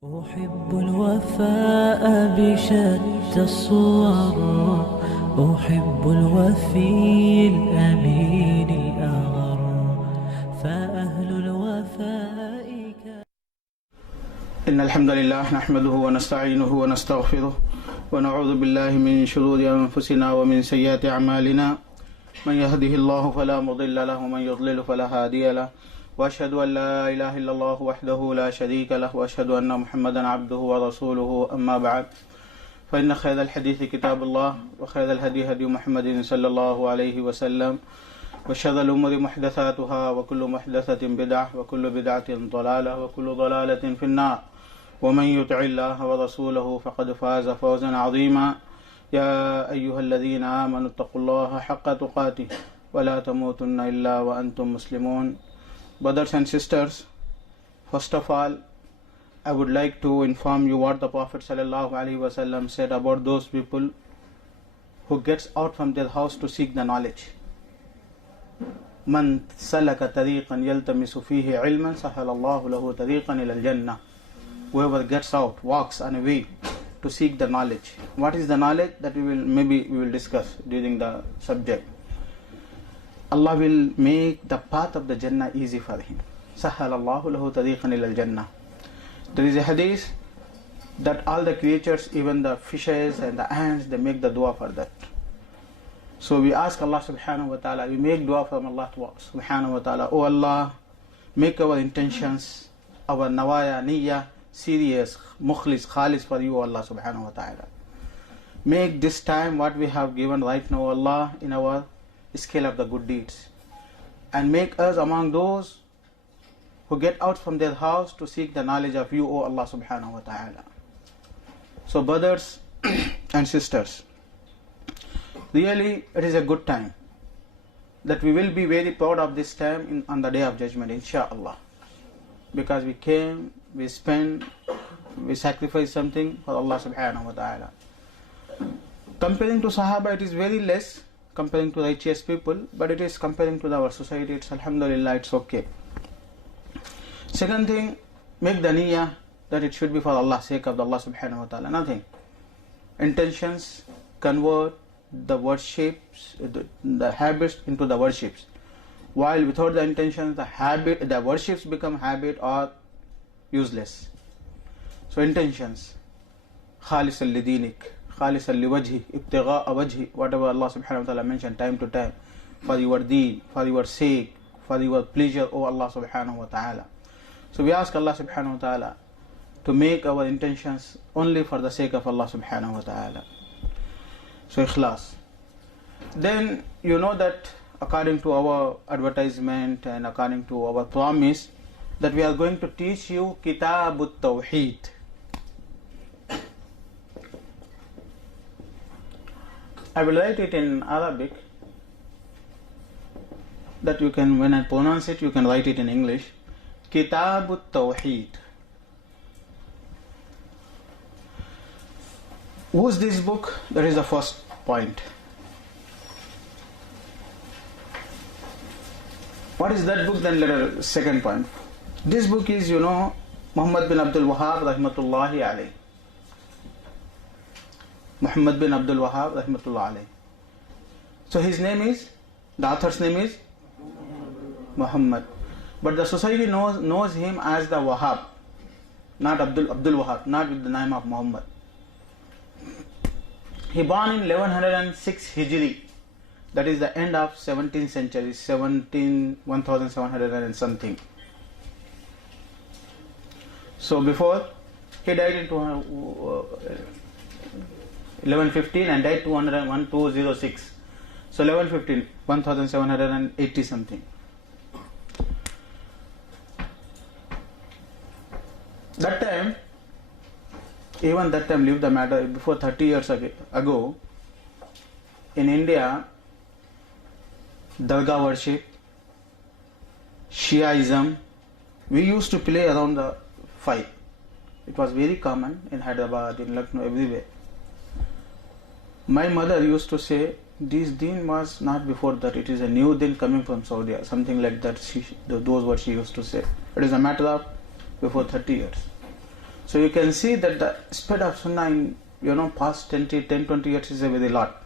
أحب الوفاء بشتى الصور، أحب الوفي الأمين الأغر، فأهل الوفاء إن الحمد لله نحمده ونستعينه ونستغفره ونعوذ بالله من شرور أنفسنا ومن سيئات أعمالنا. من يهده الله فلا مضل له ومن يضلل فلا هادي له، وأشهد أن لا إله إلا الله وحده لا شريك له، وأشهد أن محمدا عبده ورسوله. أما بعد، فإن خير الحديث كتاب الله، وخير الهدي هدي محمد صلى الله عليه وسلم، وشر الأمور محدثاتها، وكل محدثة بدعة، وكل بدعة ضلالة، وكل ضلالة في النار. ومن يطع الله ورسوله فقد فاز فوزا عظيما. يا أيها الذين آمنوا اتقوا الله حق تقاته ولا تموتن إلا وأنتم مسلمون. Brothers and sisters, first of all, I would like to inform you what the Prophet ﷺ said about those people who gets out from their house to seek the knowledge. من سلك طريقا يلتمس فيه علما سهل الله له طريقا إلى الجنة. Whoever gets out, walks on a way to seek the knowledge. What is the knowledge? That we will discuss during the subject. Allah will make the path of the Jannah easy for him. سهل الله له طريقا إلى الجنة. There is a hadith that all the creatures, even the fishes and the ants, they make the dua for that. So we ask Allah subhanahu wa ta'ala, we make dua from Allah subhanahu wa ta'ala, oh Allah, make our intentions, our nawaya, niyyah, serious, mukhlis, khalis for you, Allah subhanahu wa ta'ala. Make this time what we have given right now, Allah, in our scale of the good deeds, and make us among those who get out from their house to seek the knowledge of you, O Allah subhanahu wa ta'ala. So brothers and sisters, really it is a good time that we will be very proud of this time on the day of judgment, inshaAllah, because we came, we spent, we sacrificed something for Allah subhanahu wa ta'ala. Comparing to Sahaba, it is very less comparing to righteous people, but it is comparing to our society, it's alhamdulillah, it's okay. Second thing, make the niyyah that it should be for Allah's sake of Allah subhanahu wa ta'ala, nothing. Intentions convert the worships, the habits into the worships, while without the intentions the worships become habit or useless. So intentions, khalisan lidinik, khalisan liwajhi, ibtigha'a wajhi, whatever Allah subhanahu wa ta'ala mentioned time to time, for your deen, for your sake, for your pleasure, O Allah subhanahu wa ta'ala. So we ask Allah subhanahu wa ta'ala to make our intentions only for the sake of Allah subhanahu wa ta'ala. So ikhlas. Then you know that according to our advertisement and according to our promise, that we are going to teach you Kitaab Tauheed. I will write it in Arabic, that you can, when I pronounce it, you can write it in English. Kitaab Tauheed. Who's this book? That is the first point. What is that book? Then later, second point. This book is, Muhammad bin Abdul Wahhab rahmatullahi alayhi. Muhammad bin Abdul Wahhab rahmatullahi alayhi. So his name is, the author's name is Muhammad. But the society knows him as the Wahhab, not Abdul Wahhab, not with the name of Muhammad. He born in 1106 Hijri, that is the end of 17th century, 1700 and something. So before, he died in 1115 and died 206. So 1115, 1780 something. Even that time lived the matter before 30 years ago, in India, Dargah worship, Shiaism, we used to play around the fire. It was very common in Hyderabad, in Lucknow, everywhere. My mother used to say, this deen was not before that, it is a new deen coming from Saudi, something like that. Those words she used to say. It is a matter of before 30 years. So you can see that the spread of Sunnah in past 10, 20 years is a very lot.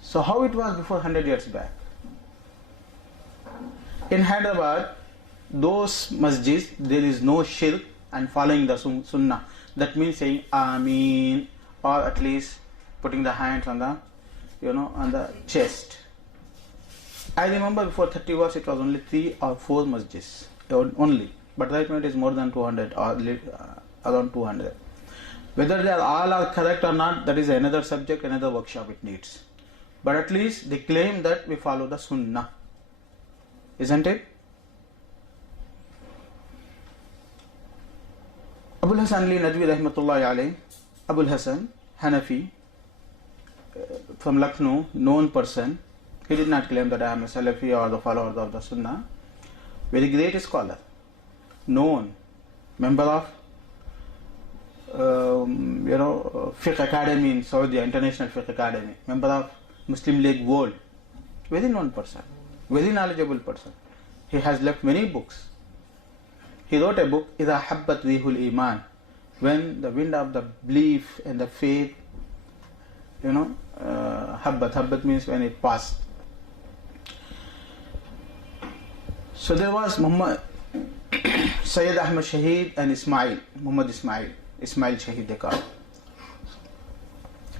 So how it was before 100 years back? In Hyderabad, those masjids, there is no shirk and following the Sunnah. That means saying Ameen, or at least putting the hands on the on the chest. I remember before 30 years it was only 3 or 4 masjids only, but right now it is more than 200 or around 200. Whether they are all correct or not, that is another subject, another workshop it needs. But at least they claim that we follow the Sunnah, isn't it? Abul Hasan Ali Nadwi rahmatullahi alayhi, Abul Hasan Hanafi, from Lucknow, known person. He did not claim that I am a Salafi or the follower of the Sunnah. Very great scholar, known, member of Fiqh Academy in Saudi, International Fiqh Academy, member of Muslim League World. Very known person, very knowledgeable person. He has left many books. He wrote a book, إِذَا حَبَّتْ رِيحُ الْإِيمَانِ, when the wind of the belief and the faith, habbat means when it passed. So there was Muhammad Sayyid Ahmad Shaheed and Muhammad Ismail Shaheed they call.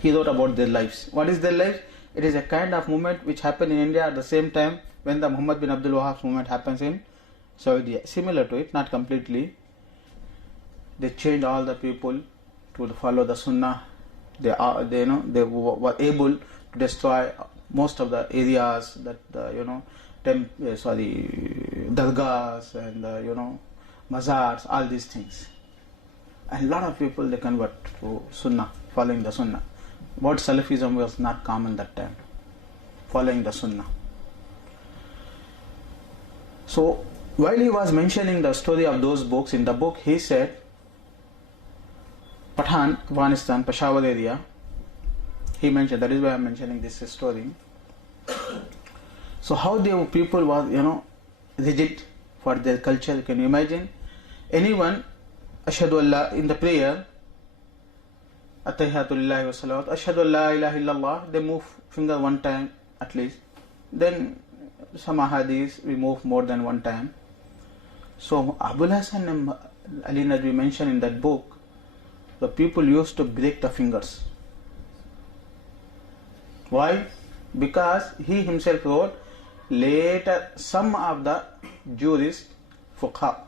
He wrote about their lives. What is their life? It is a kind of movement which happened in India at the same time when the Muhammad bin Abdul Wahhab's movement happens in Saudi. Similar to it, not completely. They changed all the people to follow the Sunnah. They were able to destroy most of the areas that dargahs and mazars, all these things. And a lot of people they convert to Sunnah, following the Sunnah. What Salafism was not common that time, following the Sunnah. So while he was mentioning the story of those books, in the book he said, Pathan, Afghanistan, Peshawar area, he mentioned, that is why I am mentioning this story. So how the people was, rigid for their culture. Can you imagine? Anyone, Ashhadu Allah, in the prayer, At-Tahiyyatu lillahi wa salawat, Ashhadu Allah ilaha illallah, they move finger one time at least. Then some ahadith, we move more than one time. So Abul Hasan Ali Nadwi mentioned in that book, the people used to break the fingers. Why? Because he himself wrote, later some of the jurists, fuqaha,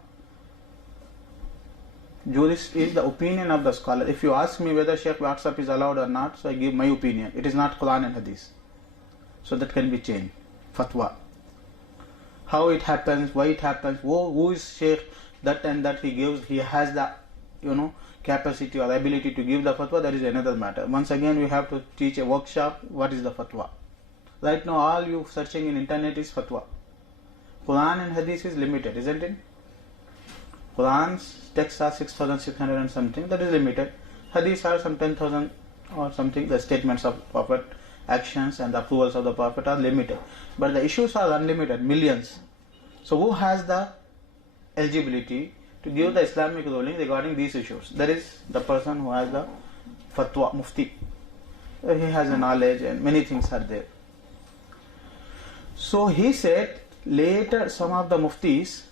jurist is the opinion of the scholar. If you ask me whether Shaikh WhatsApp is allowed or not, so I give my opinion. It is not Quran and Hadith. So that can be changed. Fatwa. How it happens, why it happens, who is Shaikh, that and that he gives, he has the capacity or ability to give the fatwa, that is another matter. Once again we have to teach a workshop, what is the fatwa. Right now all you searching in internet is fatwa. Quran and Hadith is limited, isn't it? Quran's texts are 6,600 and something, that is limited. Hadiths are some 10,000 or something. The statements of Prophet, actions and the approvals of the Prophet are limited. But the issues are unlimited, millions. So who has the eligibility to give the Islamic ruling regarding these issues? That is the person who has the fatwa, mufti. He has a knowledge and many things are there. So he said, later some of the muftis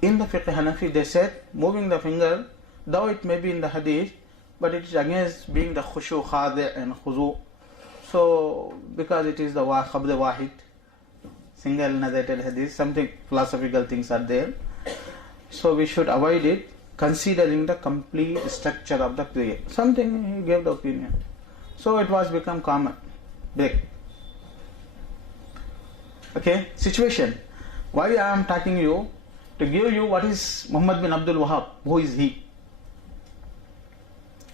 in the fiqh Hanafi, they said, moving the finger, though it may be in the hadith, but it is against being the khushu, khadi and khuzu. So, because it is the khabd wahid, single narrated hadith, something philosophical things are there. So we should avoid it, considering the complete structure of the prayer. Something he gave the opinion. So it was become common. Break. Okay, situation. Why I am talking you? To give you what is Muhammad bin Abdul Wahhab. Who is he?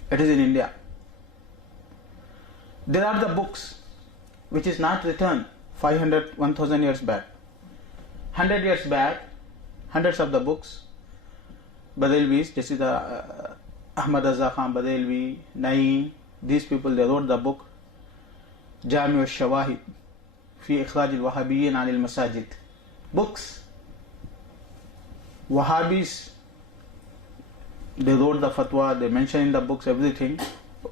It is in India. There are the books which is not written 500, 1000 years back. 100 years back, hundreds of the books, Badalvis, this is the Ahmad Azza Khan Badalvi, Naeem, these people, they wrote the book Jami al-Shawahid fi Ikhraj al-Wahhabiyyin an al-Masajid. Books. Wahhabis, They wrote the fatwa, they mention in the books everything.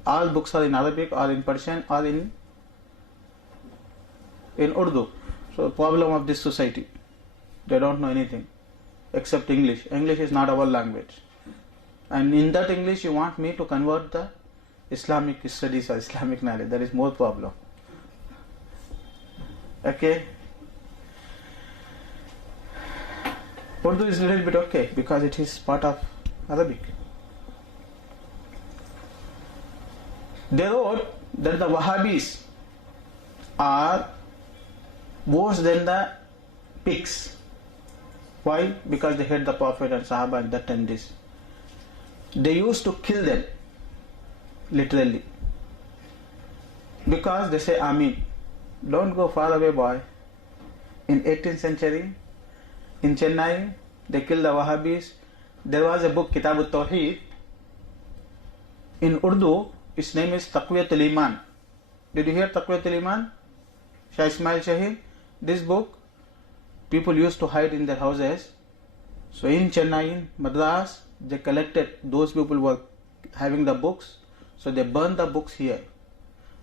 All books are in Arabic or in Persian or in Urdu. So problem of this society, they don't know anything except English. English is not our language. And in that English you want me to convert the Islamic studies or Islamic knowledge. That is more problem. Okay. Urdu is a little bit okay because it is part of Arabic. They wrote that the Wahhabis are worse than the pigs. Why? Because they hate the Prophet and Sahaba and that and this. They used to kill them, literally. Because they say, Ameen. Don't go far away, boy. In 18th century, in Chennai, they killed the Wahhabis. There was a book, Kitaab Tauheed. In Urdu, its name is Taqwiyatul Iman. Did you hear Taqwiyatul Iman? Shah Ismail Shahid. This book, people used to hide in their houses. So in Chennai, in Madras, they collected, those people were having the books. So they burned the books here.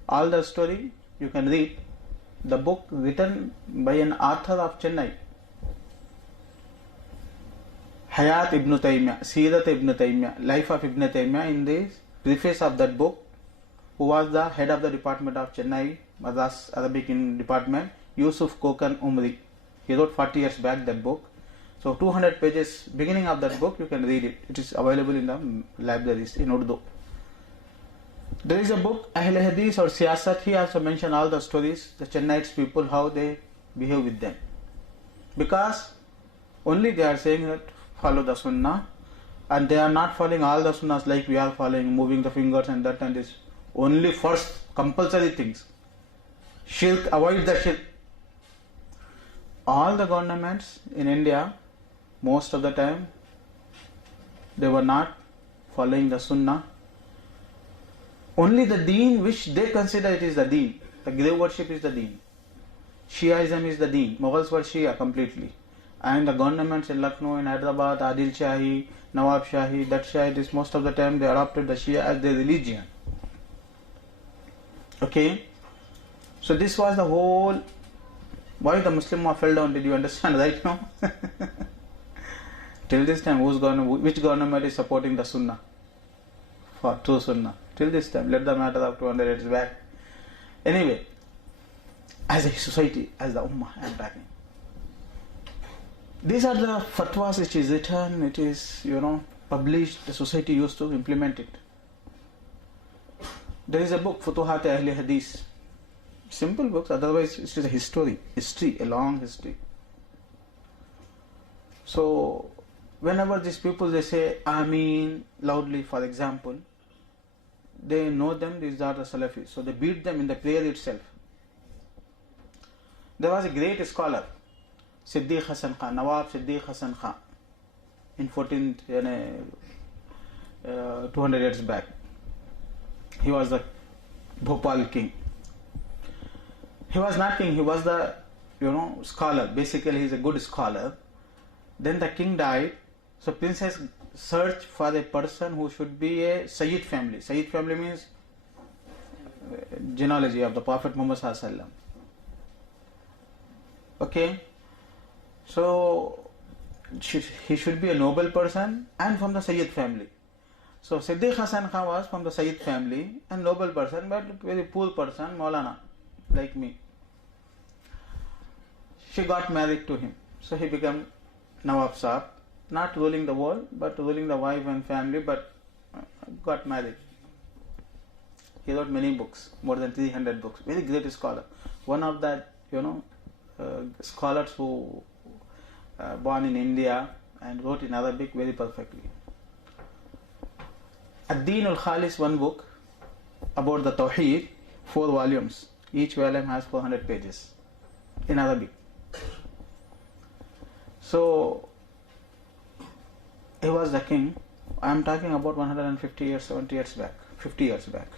All the story, you can read. The book written by an author of Chennai. Hayat Ibn Taymiyyah, Sirat Ibn Taymiyyah, Life of Ibn Taymiyyah. In the preface of that book, who was the head of the department of Chennai, Madras Arabic department, Yusuf Kokan Omeri. He wrote 40 years back that book. So 200 pages, beginning of that book, you can read it. It is available in the libraries in Urdu. There is a book, Ahl Hadith or Siyasat. He also mentioned all the stories, the Chennaites people, how they behave with them. Because only they are saying that follow the Sunnah, and they are not following all the Sunnahs like we are following, moving the fingers and that and this. Only first compulsory things. Shirk, avoid the shirk. All the governments in India, most of the time, they were not following the Sunnah. Only the deen which they consider it is the deen. The grave worship is the deen. Shiaism is the deen. Mughals were Shia completely. And the governments in Lucknow, in Hyderabad, Adil Shahi, Nawab Shahi, that Shahi, this most of the time they adopted the Shia as their religion. Okay? So this was the whole, why the Muslim Ummah fell down, did you understand right now? Till this time, which government is supporting the Sunnah? For true Sunnah. Till this time, let the matter of 200 years back. Anyway, as a society, as the Ummah, I am talking. These are the fatwas which is written, it is, published, the society used to implement it. There is a book, Futuhat Ahl Hadith. Simple books, otherwise it is a history, a long history. So, whenever these people, they say Ameen loudly, for example, they know them, these are the Salafis. So they beat them in the prayer itself. There was a great scholar, Siddiq Hasan Khan, Nawab Siddiq Hasan Khan, in 200 years back. He was the Bhopal king. He was not king, he was the, scholar. Basically, he is a good scholar. Then the king died. So princess searched for a person who should be a Sayyid family. Sayyid family means genealogy of the Prophet Muhammad Sallallahu Alaihi Wasallam. Okay. So he should be a noble person and from the Sayyid family. So Siddiq Hasan Khan was from the Sayyid family and noble person, but very poor person, Maulana, like me. She got married to him. So he became Nawab Saab, not ruling the world, but ruling the wife and family, but got married. He wrote many books, more than 300 books. Very great scholar. One of that, scholars who born in India and wrote in Arabic very perfectly. Ad-Din al-Khalis, one book about the Tauheed, 4 volumes. Each volume has 400 pages in Arabic. So he was the king. I am talking about 150 years, 70 years back, 50 years back.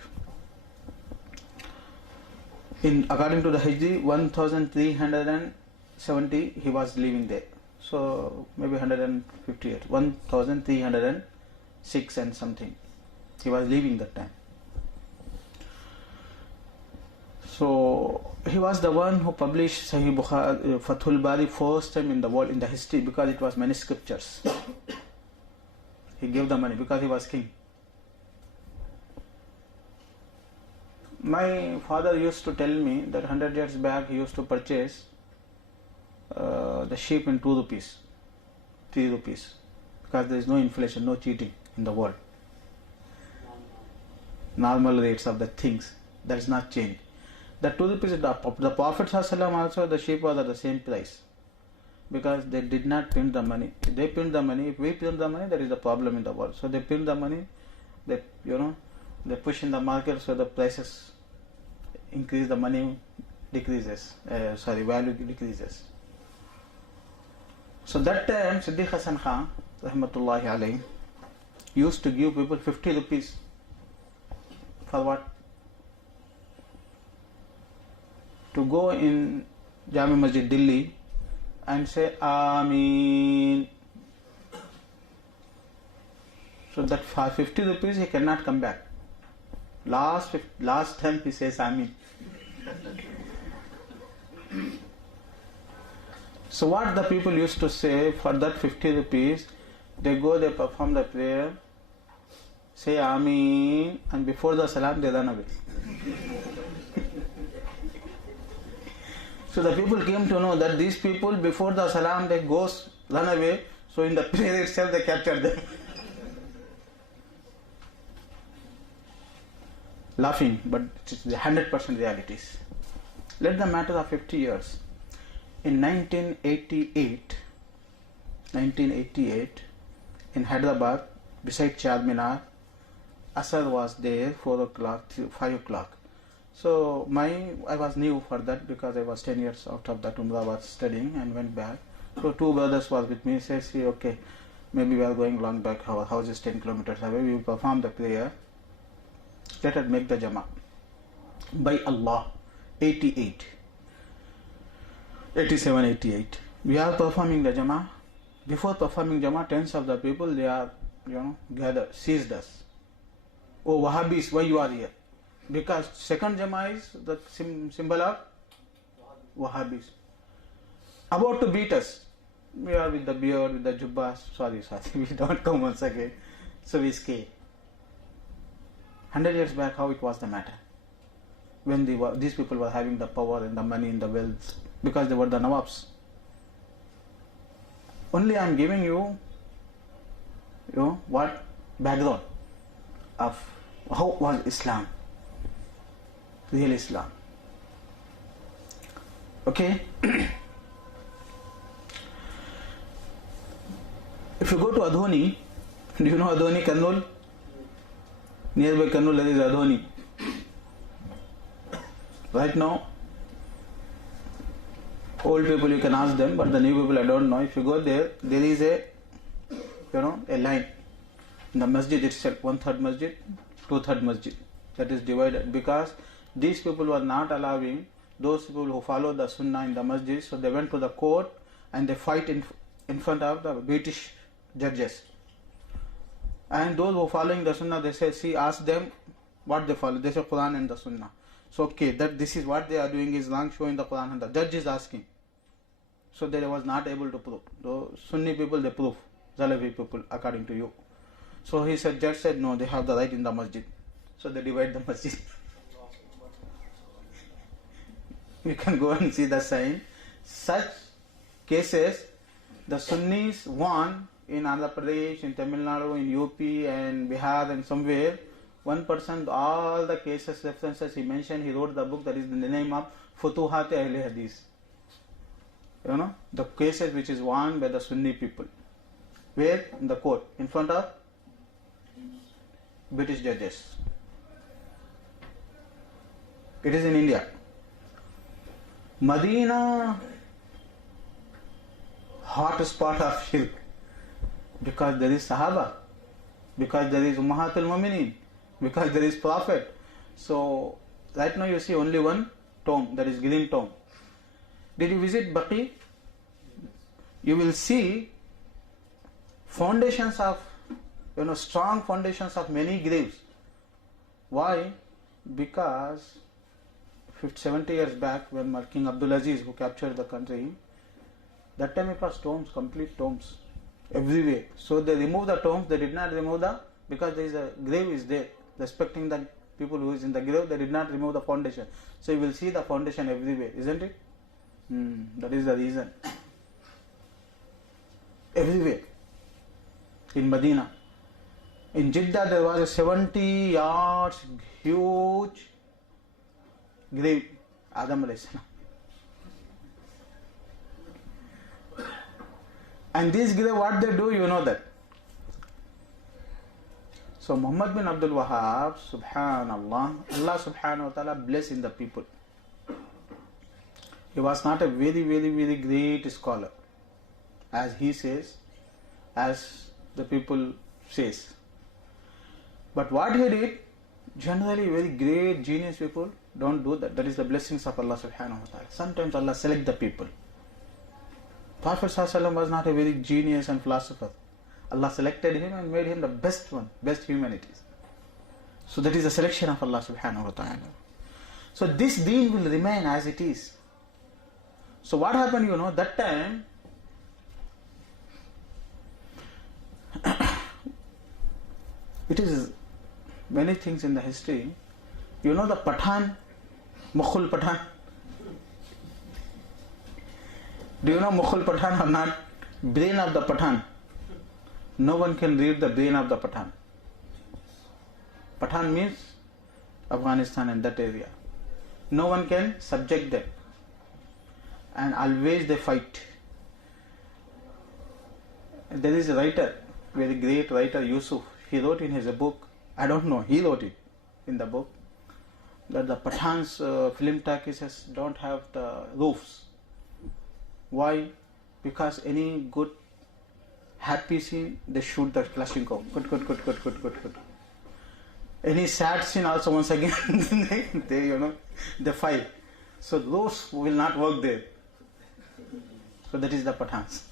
According to the Hijri, 1370 he was living there. So maybe 150 years, 1370 6 and something. He was leaving that time. So he was the one who published Sahih Bukhari, Fathul Bari first time in the world, in the history, because it was many scriptures. He gave the money because he was king. My father used to tell me that 100 years back he used to purchase the sheep in 2 rupees, 3 rupees, because there is no inflation, no cheating in the world. Normal rates of the things, that is not changed. The 2 rupees, the Prophet ﷺ also, the sheep was at the same price, because they did not print the money. If they print the money, if we print the money, there is a problem in the world. So they print the money, they push in the market, so the prices increase, the money decreases, value decreases. So that time Siddiq Hasan Khan rahmatullahi alayhi used to give people 50 rupees. For what? To go in Jami Masjid Delhi and say Ameen. So that for 50 rupees he cannot come back. Last time he says Ameen. So what the people used to say, for that 50 rupees, they go, they perform the prayer, say Ameen, and before the Salaam they run away. So the people came to know that these people before the Salaam they go run away, so in the prayer itself they captured them. Laughing, but it's the 100% realities. Let the matter of 50 years. In 1988, in Hyderabad, beside Charminar, Asar was there, 4 o'clock, 5 o'clock. So I was new for that, because I was 10 years out of that Umrah, was studying and went back. So 2 brothers was with me, says, okay, maybe we are going long back, our house is 10 kilometers away, we will perform the prayer. Let us make the Jama. By Allah, 88. 87, 88. We are performing the Jama. Before performing Jama, tens of the people, they are, gathered, seized us. Oh, Wahhabis, why you are here? Because second Jama is the symbol of Wahhabis. About to beat us. We are with the beard, with the jubbah. Sorry, we don't come once again. So we escape. 100 years back, how it was the matter? When these people were having the power and the money and the wealth, because they were the Nawabs. Only I am giving you, what background of how was Islam, real Islam. Okay. If you go to Adhoni, do you know Adhoni, Kannur? Nearby Kannur there is Adhoni. Right now, old people you can ask them, but the new people I don't know. If you go there, there is a line in the masjid itself, 1/3 masjid, 2/3 masjid, that is divided, because these people were not allowing those people who follow the sunnah in the masjid, so they went to the court and they fight in front of the British judges. And those who are following the sunnah, they say, see, ask them what they follow. They say Quran and the sunnah. So okay, that this is what they are doing is wrong, showing the Quran, and the judge is asking. So they was not able to prove. The Sunni people, they prove. Zalafi people, according to you. So judge said, no, they have the right in the masjid. So they divide the masjid. You can go and see the sign. Such cases, the Sunnis won in Andhra Pradesh, in Tamil Nadu, in UP and Bihar and somewhere. One person, all the cases, references he mentioned, he wrote the book that is in the name of Futuhat Ahle Hadith. The cases which is won by the Sunni people. Where? In the court, in front of British judges. It is in India. Medina, hot spot of shirk, because there is Sahaba, because there is Ummahatul Mu'minin, because there is Prophet. So right now you see only one tomb, that is green tomb. Did you visit Baqi? You will see foundations of strong foundations of many graves. Why? Because 70 years back, when King Abdulaziz, who captured the country, that time it was tombs, complete tombs, everywhere. So they removed the tombs. They did not remove because there is a grave is there. Respecting the people who is in the grave, they did not remove the foundation. So you will see the foundation everywhere, isn't it? That is the reason. Everywhere. In Medina. In Jeddah there was a 70 yards huge grave, Adam alayhi salam. And this grave, what they do, you know that. So Muhammad bin Abdul Wahhab, subhanallah, Allah subhanahu wa ta'ala blessing the people. He was not a very, very, very great scholar, as he says, as the people says. But what he did, generally very great genius people don't do that. That is the blessings of Allah subhanahu wa ta'ala. Sometimes Allah select the people. Prophet ﷺ was not a very genius and philosopher. Allah selected him and made him the best one, best humanities. So that is the selection of Allah subhanahu wa ta'ala. So this deen will remain as it is. So what happened, that time, it is many things in the history. The Pathan, Mughal Pathan. Do you know Mughal Pathan or not? Brain of the Pathan. No one can read the brain of the Pathan. Pathan means Afghanistan and that area. No one can subject them. And always they fight. There is a writer, very great writer, Yusuf. He wrote in his book, I don't know, he wrote it in the book, that the Pathan's film talkies don't have the roofs. Why? Because any good happy scene, they shoot the Kalashnikov. Good. Any sad scene also, once again, they fight. So those will not work there. So that is the Pathans.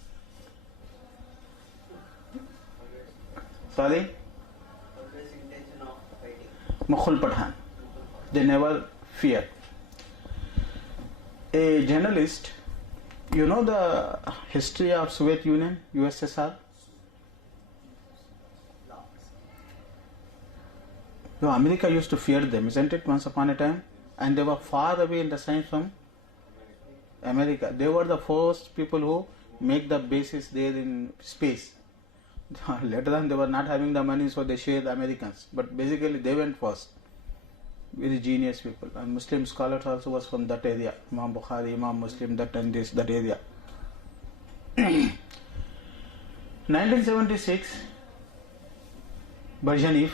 Sorry? Always intention of fighting. Mughal Pathan. They never fear. A journalist, the history of Soviet Union, USSR? America used to fear them, isn't it, once upon a time? And they were far away in the science from America. They were the first people who make the bases there in space. Later on they were not having the money, so they shared the Americans. But basically they went first. Very genius people. And Muslim scholars also was from that area. Imam Bukhari, Imam Muslim, that and this, that area. 1976, Brezhnev.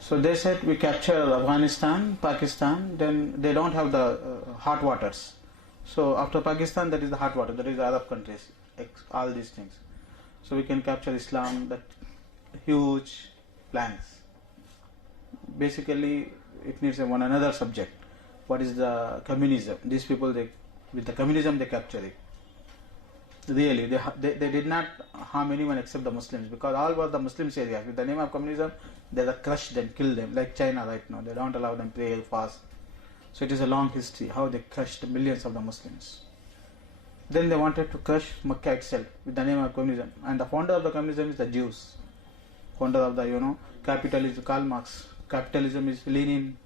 So they said we capture Afghanistan, Pakistan, then they don't have the hot waters. So after Pakistan, that is the hot water, that is the Arab countries, all these things. So we can capture Islam, that huge plans. Basically, it needs one another subject. What is the communism? These people, with the communism, they capture it. Really, they did not harm anyone except the Muslims, because all were the Muslims area. With the name of communism, they crush them, kill them, like China right now. They don't allow them pray, fast. So it is a long history how they crushed millions of the Muslims. Then they wanted to crush Mecca itself with the name of communism. And the founder of the communism is the Jews. Founder of the capitalism, Karl Marx. Capitalism is Lenin,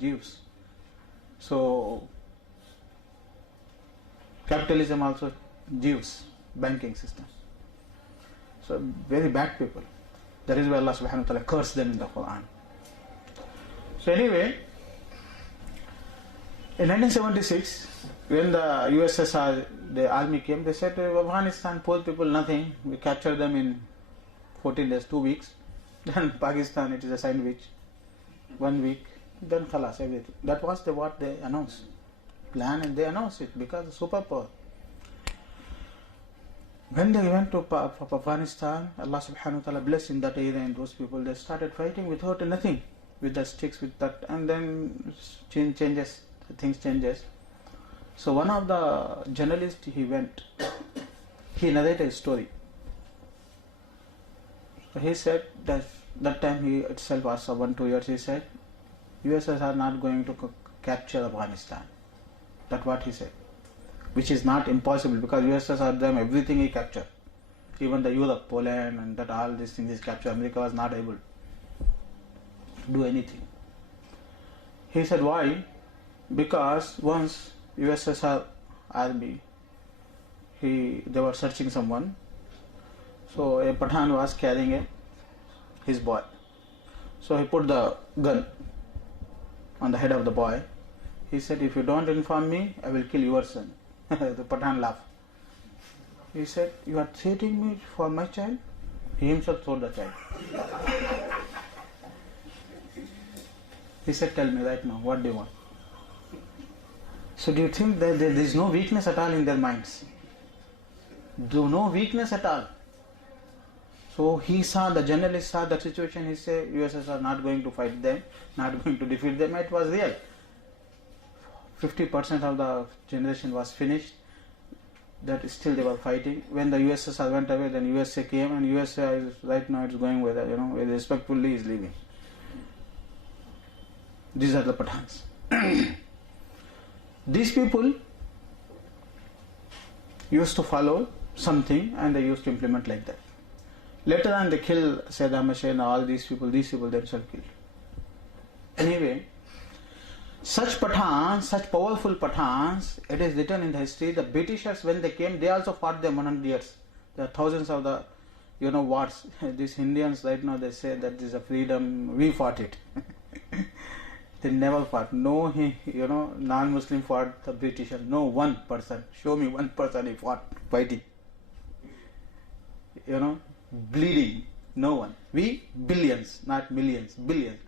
Jews. So capitalism also Jews, banking system. So very bad people. That is why Allah subhanahu wa ta'ala cursed them in the Quran. So anyway, in 1976, when the USSR, the army came, they said Afghanistan, poor people, nothing. We captured them in 14 days, 2 weeks. Then Pakistan, it is a sandwich. 1 week, then khalas, everything. That was what they announced. Plan, and they announced it because superpower. When they went to Afghanistan, Allah subhanahu wa ta'ala blessed in that area, and those people, they started fighting without nothing, with the sticks, with that, and then things changes. So one of the journalists, he narrated a story. So he said that time he itself was 1-2 years. He said, USS are not going to capture Afghanistan. That's what he said, which is not impossible because USS are them everything he captured, even the Europe, Poland, and that all these things is captured. America was not able to do anything. He said why? Because once USSR army, they were searching someone. So a Pathan was carrying his boy. So he put the gun on the head of the boy. He said, if you don't inform me, I will kill your son. The Pathan laughed. He said, you are threatening me for my child? He himself told the child. He said, tell me right now, what do you want? So do you think that there is no weakness at all in their minds? No weakness at all. So the journalist saw the situation, he said, USS are not going to fight them, not going to defeat them. It was real. 50% of the generation was finished. That still they were fighting. When the USSR went away, then USA came, and USA is right now it's going with respectfully is leaving. These are the Pathans. These people used to follow something and they used to implement like that. Later on they killed Saddam Hussein, all these people themselves killed. Anyway, such Pathans, such powerful Pathans, it is written in the history, the Britishers when they came, they also fought them 100 years. There are thousands of the wars. These Indians right now they say that this is a freedom, we fought it. They never fought. No, non-Muslim fought the Britishers. No one person. Show me one person he fought fighting. Bleeding. No one. We billions, not millions, billions.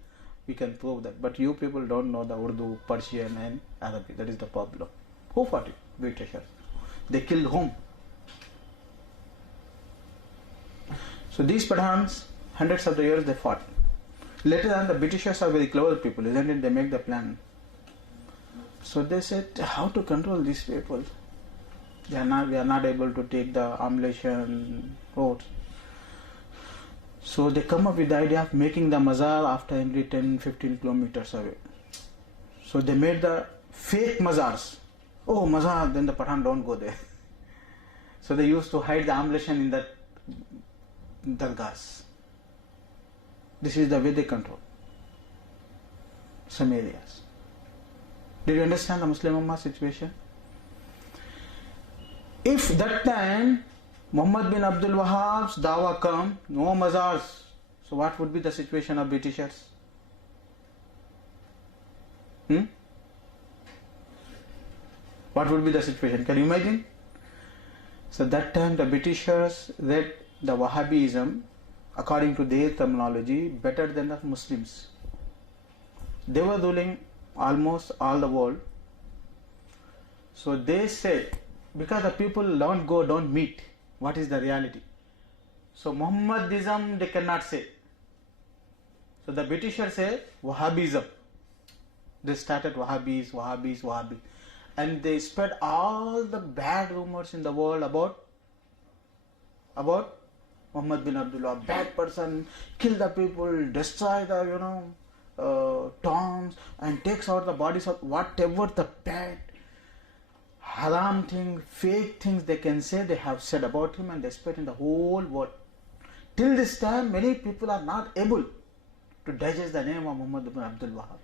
We can prove that. But you people don't know the Urdu, Persian and Arabic. That is the problem. Who fought it? Britishers. They killed whom? So these Pathans, hundreds of the years they fought. Later on, the Britishers are very clever people, isn't it? They make the plan. So they said, how to control these people? We are not able to take the Amlation road. So they come up with the idea of making the mazar after every 10-15 kilometers away. So they made the fake mazars. Oh, mazar, then the Pathan don't go there. So they used to hide the Amlation in the dargahs. This is the way they control some areas. Did you understand the Muslim Ummah situation? If that time Muhammad bin Abdul Wahhab's dawah come, no mazars, so what would be the situation of Britishers? What would be the situation? Can you imagine? So that time the Britishers read the Wahhabism according to their terminology better than the Muslims. They were ruling almost all the world. So they said, because the people don't meet what is the reality. So Muhammadism they cannot say. So the Britishers say Wahhabism. They started Wahhabis. And they spread all the bad rumors in the world about Muhammad bin Abdullah, bad person, kill the people, destroy the tombs, and takes out the bodies of whatever the bad, haram thing, fake things they can say, they have said about him, and they spread in the whole world. Till this time, many people are not able to digest the name of Muhammad bin Abdul Wahhab.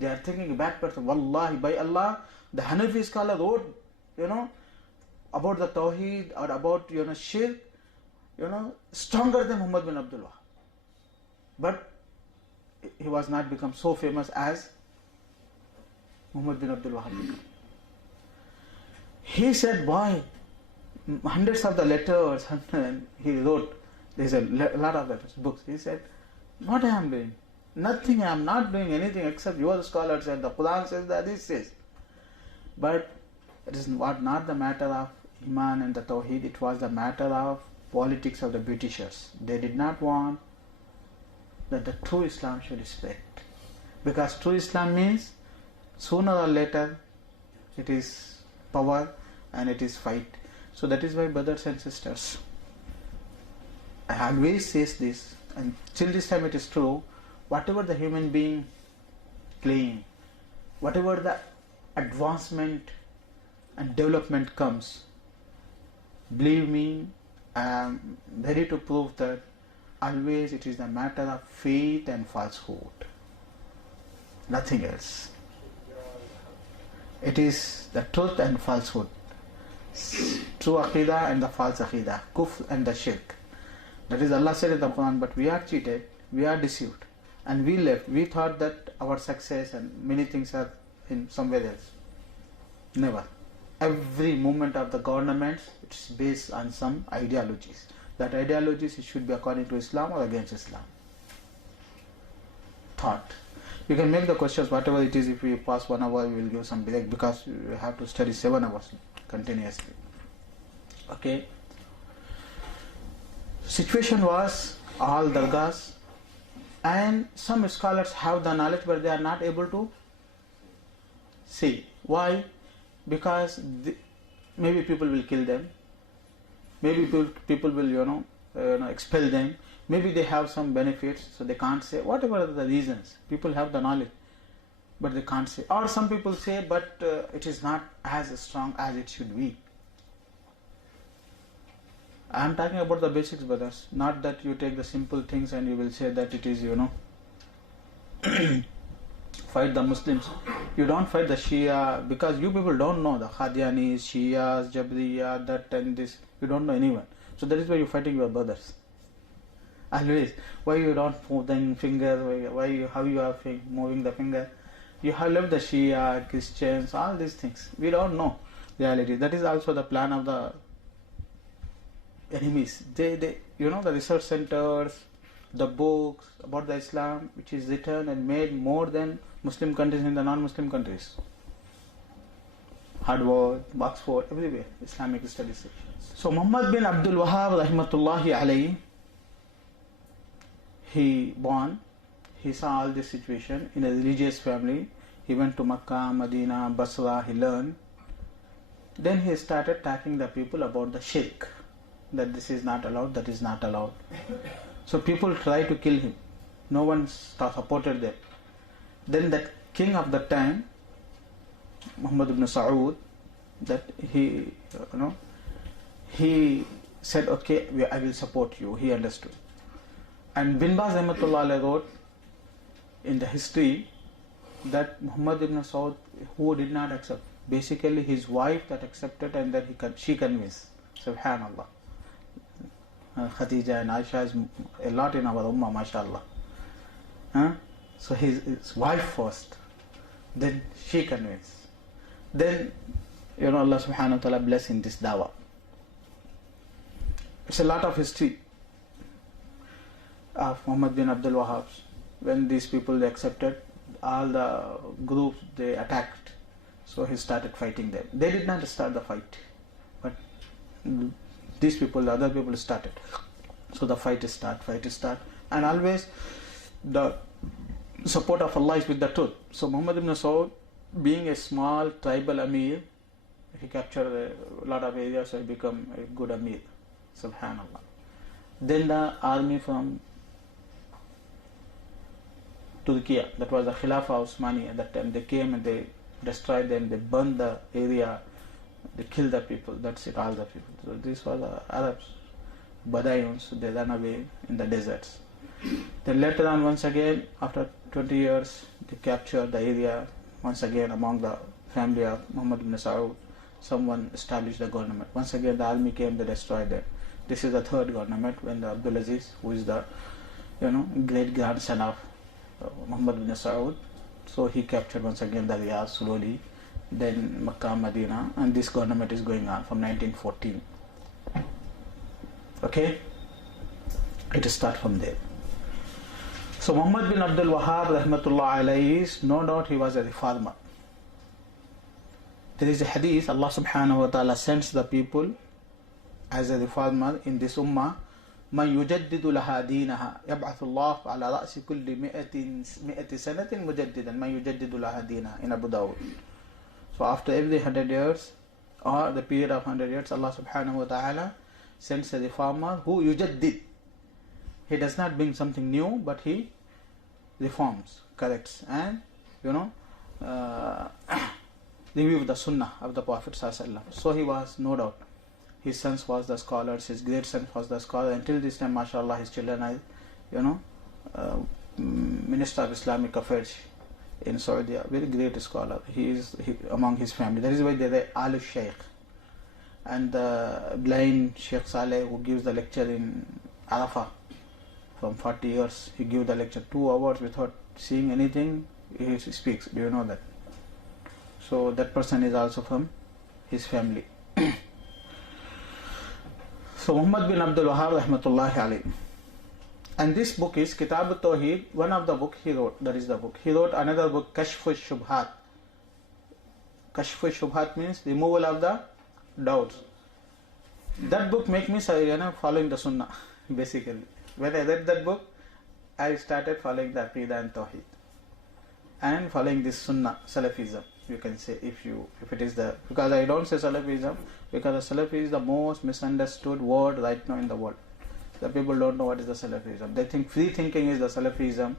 They are thinking a bad person. Wallahi, by Allah, the Hanafi scholar wrote, about the Tauheed or about Shirk, stronger than Muhammad bin Abdul Wahhab. But he was not become so famous as Muhammad bin Abdul Wahhab became. He said, boy, hundreds of the letters he wrote. There's a lot of letters, books. He said, what I am doing? Nothing, I am not doing anything except your scholars said, the Quran says, the Hadith says. But it is not the matter of Iman and the Tawheed, it was the matter of politics of the Britishers. They did not want that the true Islam should spread. Because true Islam means sooner or later it is power and it is fight. So that is why, brothers and sisters, I always say this, And till this time it is true, whatever the human being claim, whatever the advancement and development comes, believe me, I am ready to prove that always it is a matter of faith and falsehood, nothing else. It is the truth and falsehood, true aqidah and the false aqidah, kufr and the shirk. That is Allah said in the Quran, but we are cheated, we are deceived, and we left. We thought that our success and many things are in somewhere else. Never. Every movement of the governments, it's based on some ideologies. That ideologies, it should be according to Islam or against Islam. Thought. You can make the questions whatever it is. If we pass 1 hour, we will give some break because we have to study 7 hours continuously. Okay. Situation was all dargahs, and some scholars have the knowledge but they are not able to see. Why? Because maybe people will kill them, maybe people will expel them, maybe they have some benefits so they can't say. Whatever are the reasons, people have the knowledge but they can't say. Or some people say but it is not as strong as it should be. I am talking about the basics, brothers, not that you take the simple things and you will say that it is fight the Muslims. You don't fight the Shia because you people don't know the Qadianis, Shias, Jabriya, that and this. You don't know anyone. So that is why you're fighting your brothers. Always. Why you don't move the finger? How you are moving the finger? You have left the Shia, Christians, all these things. We don't know reality. That is also the plan of the enemies. They the research centers, the books about the Islam which is written and made more than Muslim countries in the non-Muslim countries. Harvard, Oxford, everywhere, Islamic studies sections. So Muhammad bin Abdul Wahhab rahmatullahi alayhi, he born, he saw all this situation in a religious family. He went to Makkah, Medina, Basra, he learned. Then he started talking the people about the shirk, that this is not allowed, that is not allowed. So people tried to kill him. No one supported them. Then that king of that time, Muhammad ibn Saud, that he said, okay, I will support you. He understood. And Bin Baz Rahmatullah Alayhi wrote in the history that Muhammad ibn Saud, who did not accept, basically his wife that accepted, and then she convinced. Subhanallah. Khadija and Aisha is a lot in our ummah, mashallah. So his wife first, then she convinced. Then Allah subhanahu wa ta'ala bless in this dawah. It's a lot of history of Muhammad bin Abdul Wahhab. When these people they accepted, all the groups they attacked. So he started fighting them. They did not start the fight, but these people, the other people started. So the fight is start, and always the support of Allah is with the truth. So Muhammad ibn Saud, being a small tribal Amir, he captured a lot of areas, so he became a good Amir. Subhanallah. Then the army from Turkey, that was the Khilafah Osmani at that time, they came and they destroyed them, they burned the area, they killed the people, that's it, all the people. So these were the Arabs, Badayuns, they ran away in the deserts. Then later on, once again, after 20 years, they captured the area once again among the family of Muhammad ibn Saud. Someone established the government. Once again, the army came, they destroyed them. This is the third government when the Abdul Aziz, who is the great grandson of Muhammad ibn Saud, so he captured once again the Riyadh slowly, then Makkah, Medina, and this government is going on from 1914. Okay, it starts from there. So Muhammad bin Abdul Wahhab rahmatullah alayhi, no doubt he was a reformer. There is a hadith, Allah subhanahu wa ta'ala sends the people as a reformer in this ummah. من يجدد لها دينها يبعث الله على رأس كل 100 سنة مجددا من يجدد لها دينها in Abu Dawud. So after every 100 years or the period of 100 years, Allah subhanahu wa ta'ala sends a reformer who yujaddid. He does not bring something new, but he reforms, corrects, and review the Sunnah of the Prophet ﷺ. So he was, no doubt, his sons was the scholars, his great son was the scholar. Until this time, mashallah, his children are, Minister of Islamic Affairs in Saudi, very great scholar. He is among his family. That is why they are Al Shaikh. And the blind Sheikh Saleh, who gives the lecture in Arafah from 40 years, he gives the lecture 2 hours without seeing anything. He speaks. Do you know that? So that person is also from his family. So Muhammad bin Abdul Wahhab rahmatullahi alayhi. And this book is Kitaab Tauheed, one of the book he wrote. That is the book. He wrote another book, Kashf Shubhat. Kashf Shubhat means removal of the doubts. That book make me following the Sunnah, basically. When I read that book, I started following the Aqidah and Tauheed. And following this Sunnah, Salafism, you can say, if it is the, because I don't say Salafism, because the Salafi is the most misunderstood word right now in the world. The people don't know what is the Salafism. They think free thinking is the Salafism,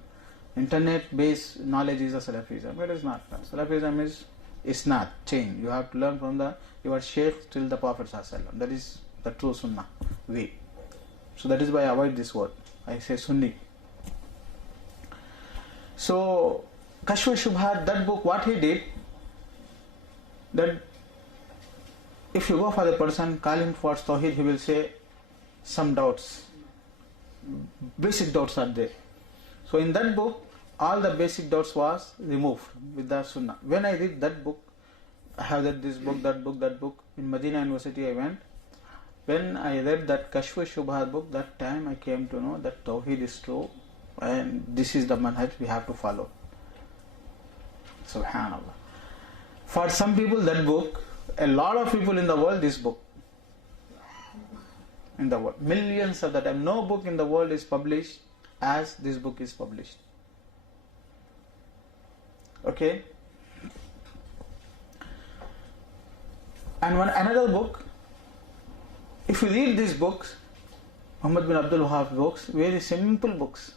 internet based knowledge is the Salafism. It is not. Salafism is isnad, chain. You have to learn from your Shaikh till the Prophet ﷺ. That is the true Sunnah way. So that is why I avoid this word. I say Sunni. So Kashf Shubhat, that book, what he did, that if you go for the person, call him for Tawheed, he will say some doubts. Basic doubts are there. So in that book, all the basic doubts was removed with the Sunnah. When I read that book, I have read this book, that book. In Madani University I went. When I read that Kashf Shubhat book, that time I came to know that Tawheed is true and this is the manhaj we have to follow. Subhanallah. For some people that book, a lot of people in the world, this book. In the world, millions of the time, no book in the world is published as this book is published. Okay. And another book, if you read these books, Muhammad bin Abdul Wahhab books, very simple books.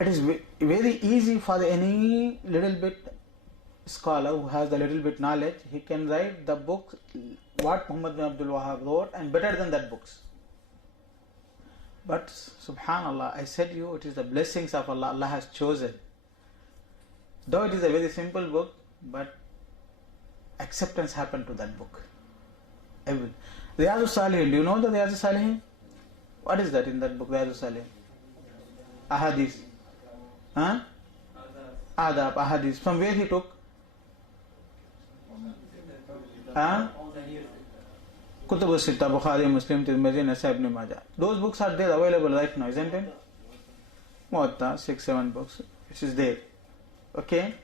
It is very easy for any little bit scholar who has the little bit knowledge, he can write the book what Muhammad bin Abdul Wahhab wrote and better than that books. But subhanallah, I said you, it is the blessings of Allah. Allah has chosen. Though it is a very simple book, but acceptance happened to that book. Riyadus Salihin, do you know the Riyadus Salihin? What is that in that book, Riyadus Salihin? Ahadith. Huh? Adab, Ahadith. From where he took? Huh? Kutub al-Sitta, Bukhari, Muslim, Tirmidhi, Nasai, Ibn Majah. Those books are there available right now, isn't it? Muwatta, 6-7 books. It is there. Okay?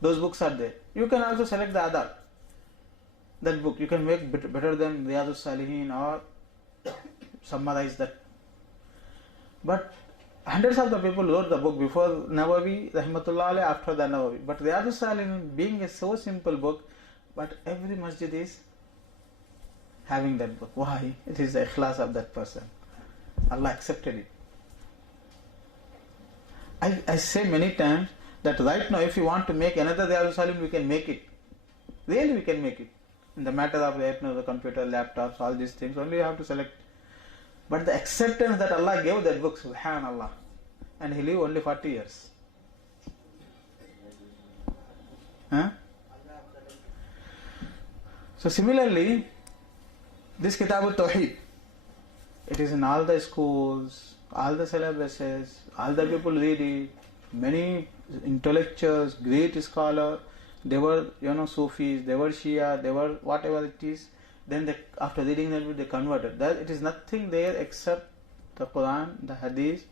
Those books are there. You can also select the Adab. That book you can make better than Riyadus Salihin or summarize that. But hundreds of the people wrote the book before Nawawi, Rahmatullah alayhi, after the Nawawi. But Riyadus Salihin being a so simple book, but every masjid is having that book. Why? It is the ikhlas of that person. Allah accepted it. I say many times that right now if you want to make another Riyadus Salihin, we can make it. Really we can make it. In the matter of right now, the computer, laptops, all these things, only you have to select. But the acceptance that Allah gave that book, subhanallah. And he lived only 40 years. Huh? So similarly, this Kitaab Tauheed, it is in all the schools, all the syllabuses, all the people read it, many intellectuals, great scholars, they were, Sufis, they were Shia, they were whatever it is. Then they, after reading that book, they converted. That it is nothing there except the Quran, the Hadith,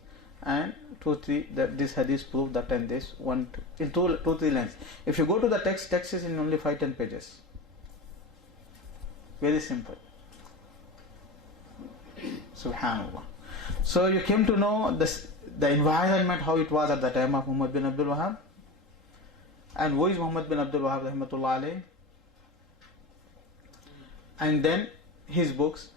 and 2-3. That this Hadith prove that and this one in 2-3 lines. If you go to the text is in only 5-10 pages. Very simple. Subhanallah. So you came to know the environment, how it was at the time of Muhammad bin Abdul Wahhab. And who is Muhammad bin Abdul Wahhab rahmatullah alayhi? And then his books.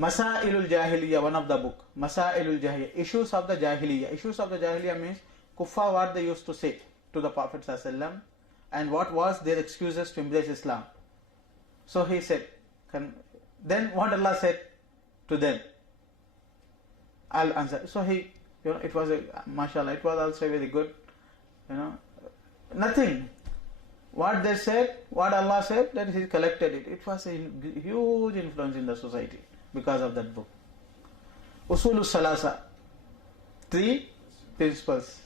Masailul Jahiliyyah, one of the book. Masailul Jahiliyyah, issues of the Jahiliyyah. Issues of the Jahiliyyah means kuffar, what they used to say to the Prophet ﷺ, and what was their excuses to embrace Islam. So he said, then what Allah said to them, I'll answer. So he, it was mashallah, it was also very good, nothing. What they said, what Allah said, that he collected it. It was a huge influence in the society because of that book. Usulus Salasa, 3 principles.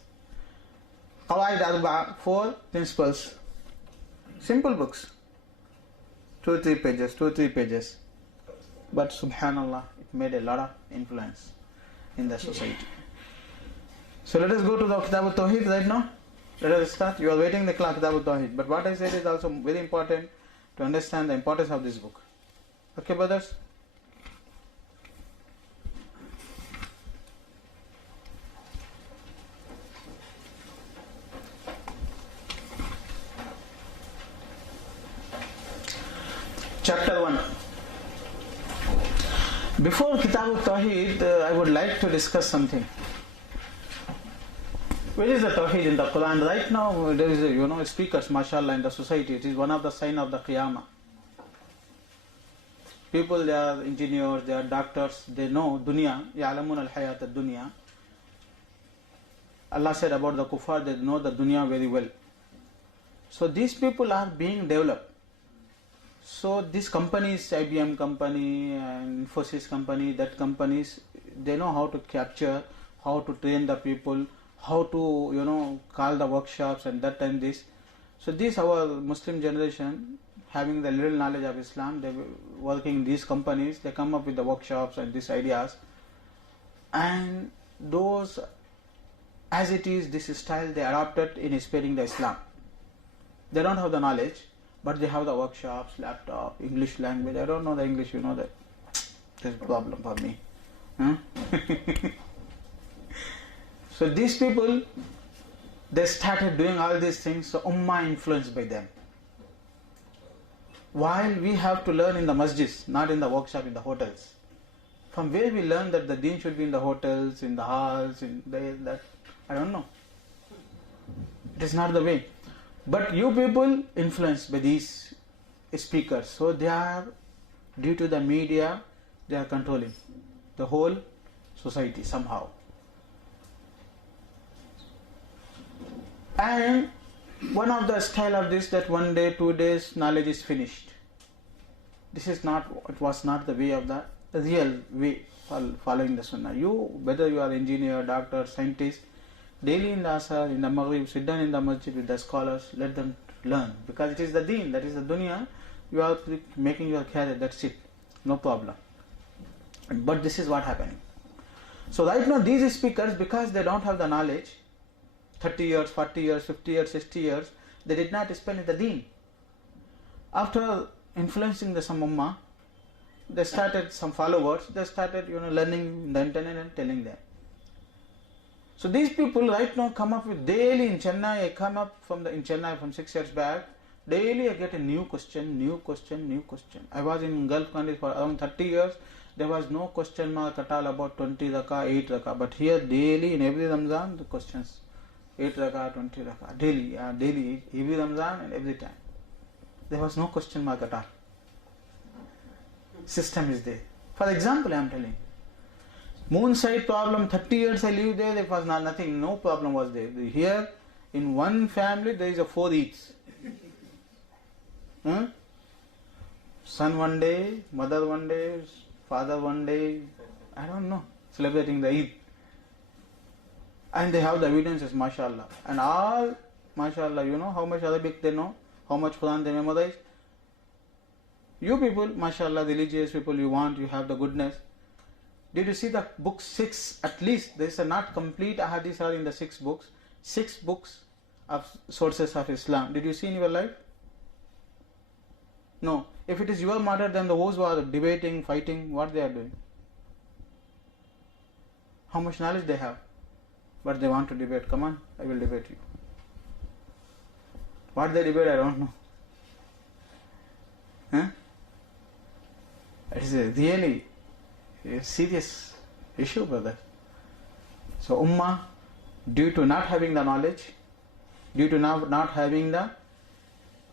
Qawaid Arba'a, 4 principles. Simple books. 2-3 pages. But subhanallah, it made a lot of influence in the society. So let us go to the Kitaab Tauheed right now. Let us start. You are waiting the Kitaab Tauheed. But what I said is also very important to understand the importance of this book. Okay, brothers? Chapter 1. Before Kitaab Tauheed, I would like to discuss something. Where is the Tauheed in the Quran? Right now, there is speakers, mashallah, in the society. It is one of the signs of the Qiyamah. People, they are engineers, they are doctors, they know dunya, ya'lamun al-hayat al-dunya. Allah said about the kuffar, they know the dunya very well. So these people are being developed. So these companies, IBM company, and Infosys company, that companies, they know how to capture, how to train the people, how to, call the workshops and that and this. So this, our Muslim generation, having the little knowledge of Islam, they working in these companies, they come up with the workshops and these ideas. And those, as it is, this style they adopted in spreading the Islam. They don't have the knowledge, but they have the workshops, laptop, English language. I don't know the English, that. There's a problem for me. So these people, they started doing all these things, so Ummah influenced by them. While we have to learn in the masjids, not in the workshop, in the hotels. From where we learn that the deen should be in the hotels, in the halls, that, I don't know. It is not the way. But you people influenced by these speakers. So they are, due to the media, they are controlling the whole society somehow. And one of the style of this, that 1 day, 2 days, knowledge is finished. This is not, it was not the way of the real way following the Sunnah. You, whether you are engineer, doctor, scientist, daily in the Asar, in the Maghrib, sit down in the masjid with the scholars, let them learn. Because it is the deen, that is the dunya, you are making your career, that's it. No problem. But this is what happening. So right now these speakers, because they don't have the knowledge, 30 years, 40 years, 50 years, 60 years, they did not spend in the deen. After influencing the some ummah, they started some followers, they started learning the internet and telling them. So these people right now come up with daily in Chennai, I come up in Chennai from 6 years back, daily I get a new question. I was in Gulf countries for around 30 years, there was no question mark at all about 20 rakah, 8 rakah, but here daily in every Ramzan the questions, 8 rakah, 20 rakah, daily, every Ramzan and every time. There was no question mark at all. System is there. For example, I am telling. Moon side problem, 30 years I live there was nothing, no problem was there. Here, in one family, there is a 4 Eids. Son one day, mother one day, father one day, I don't know, celebrating the Eid. And they have the evidences, mashallah. And all, mashallah, how much Arabic they know, how much Quran they memorize. You people, mashallah, religious people, you have the goodness. Did you see the book 6? At least there is a not complete ahadith are in the 6 books. 6 books of sources of Islam. Did you see in your life? No. If it is your matter, then those who are debating, fighting, what they are doing? How much knowledge they have? But they want to debate. Come on, I will debate you. What they debate, I don't know. It is really a serious issue, brother. So Ummah, due to not having the knowledge, due to not having the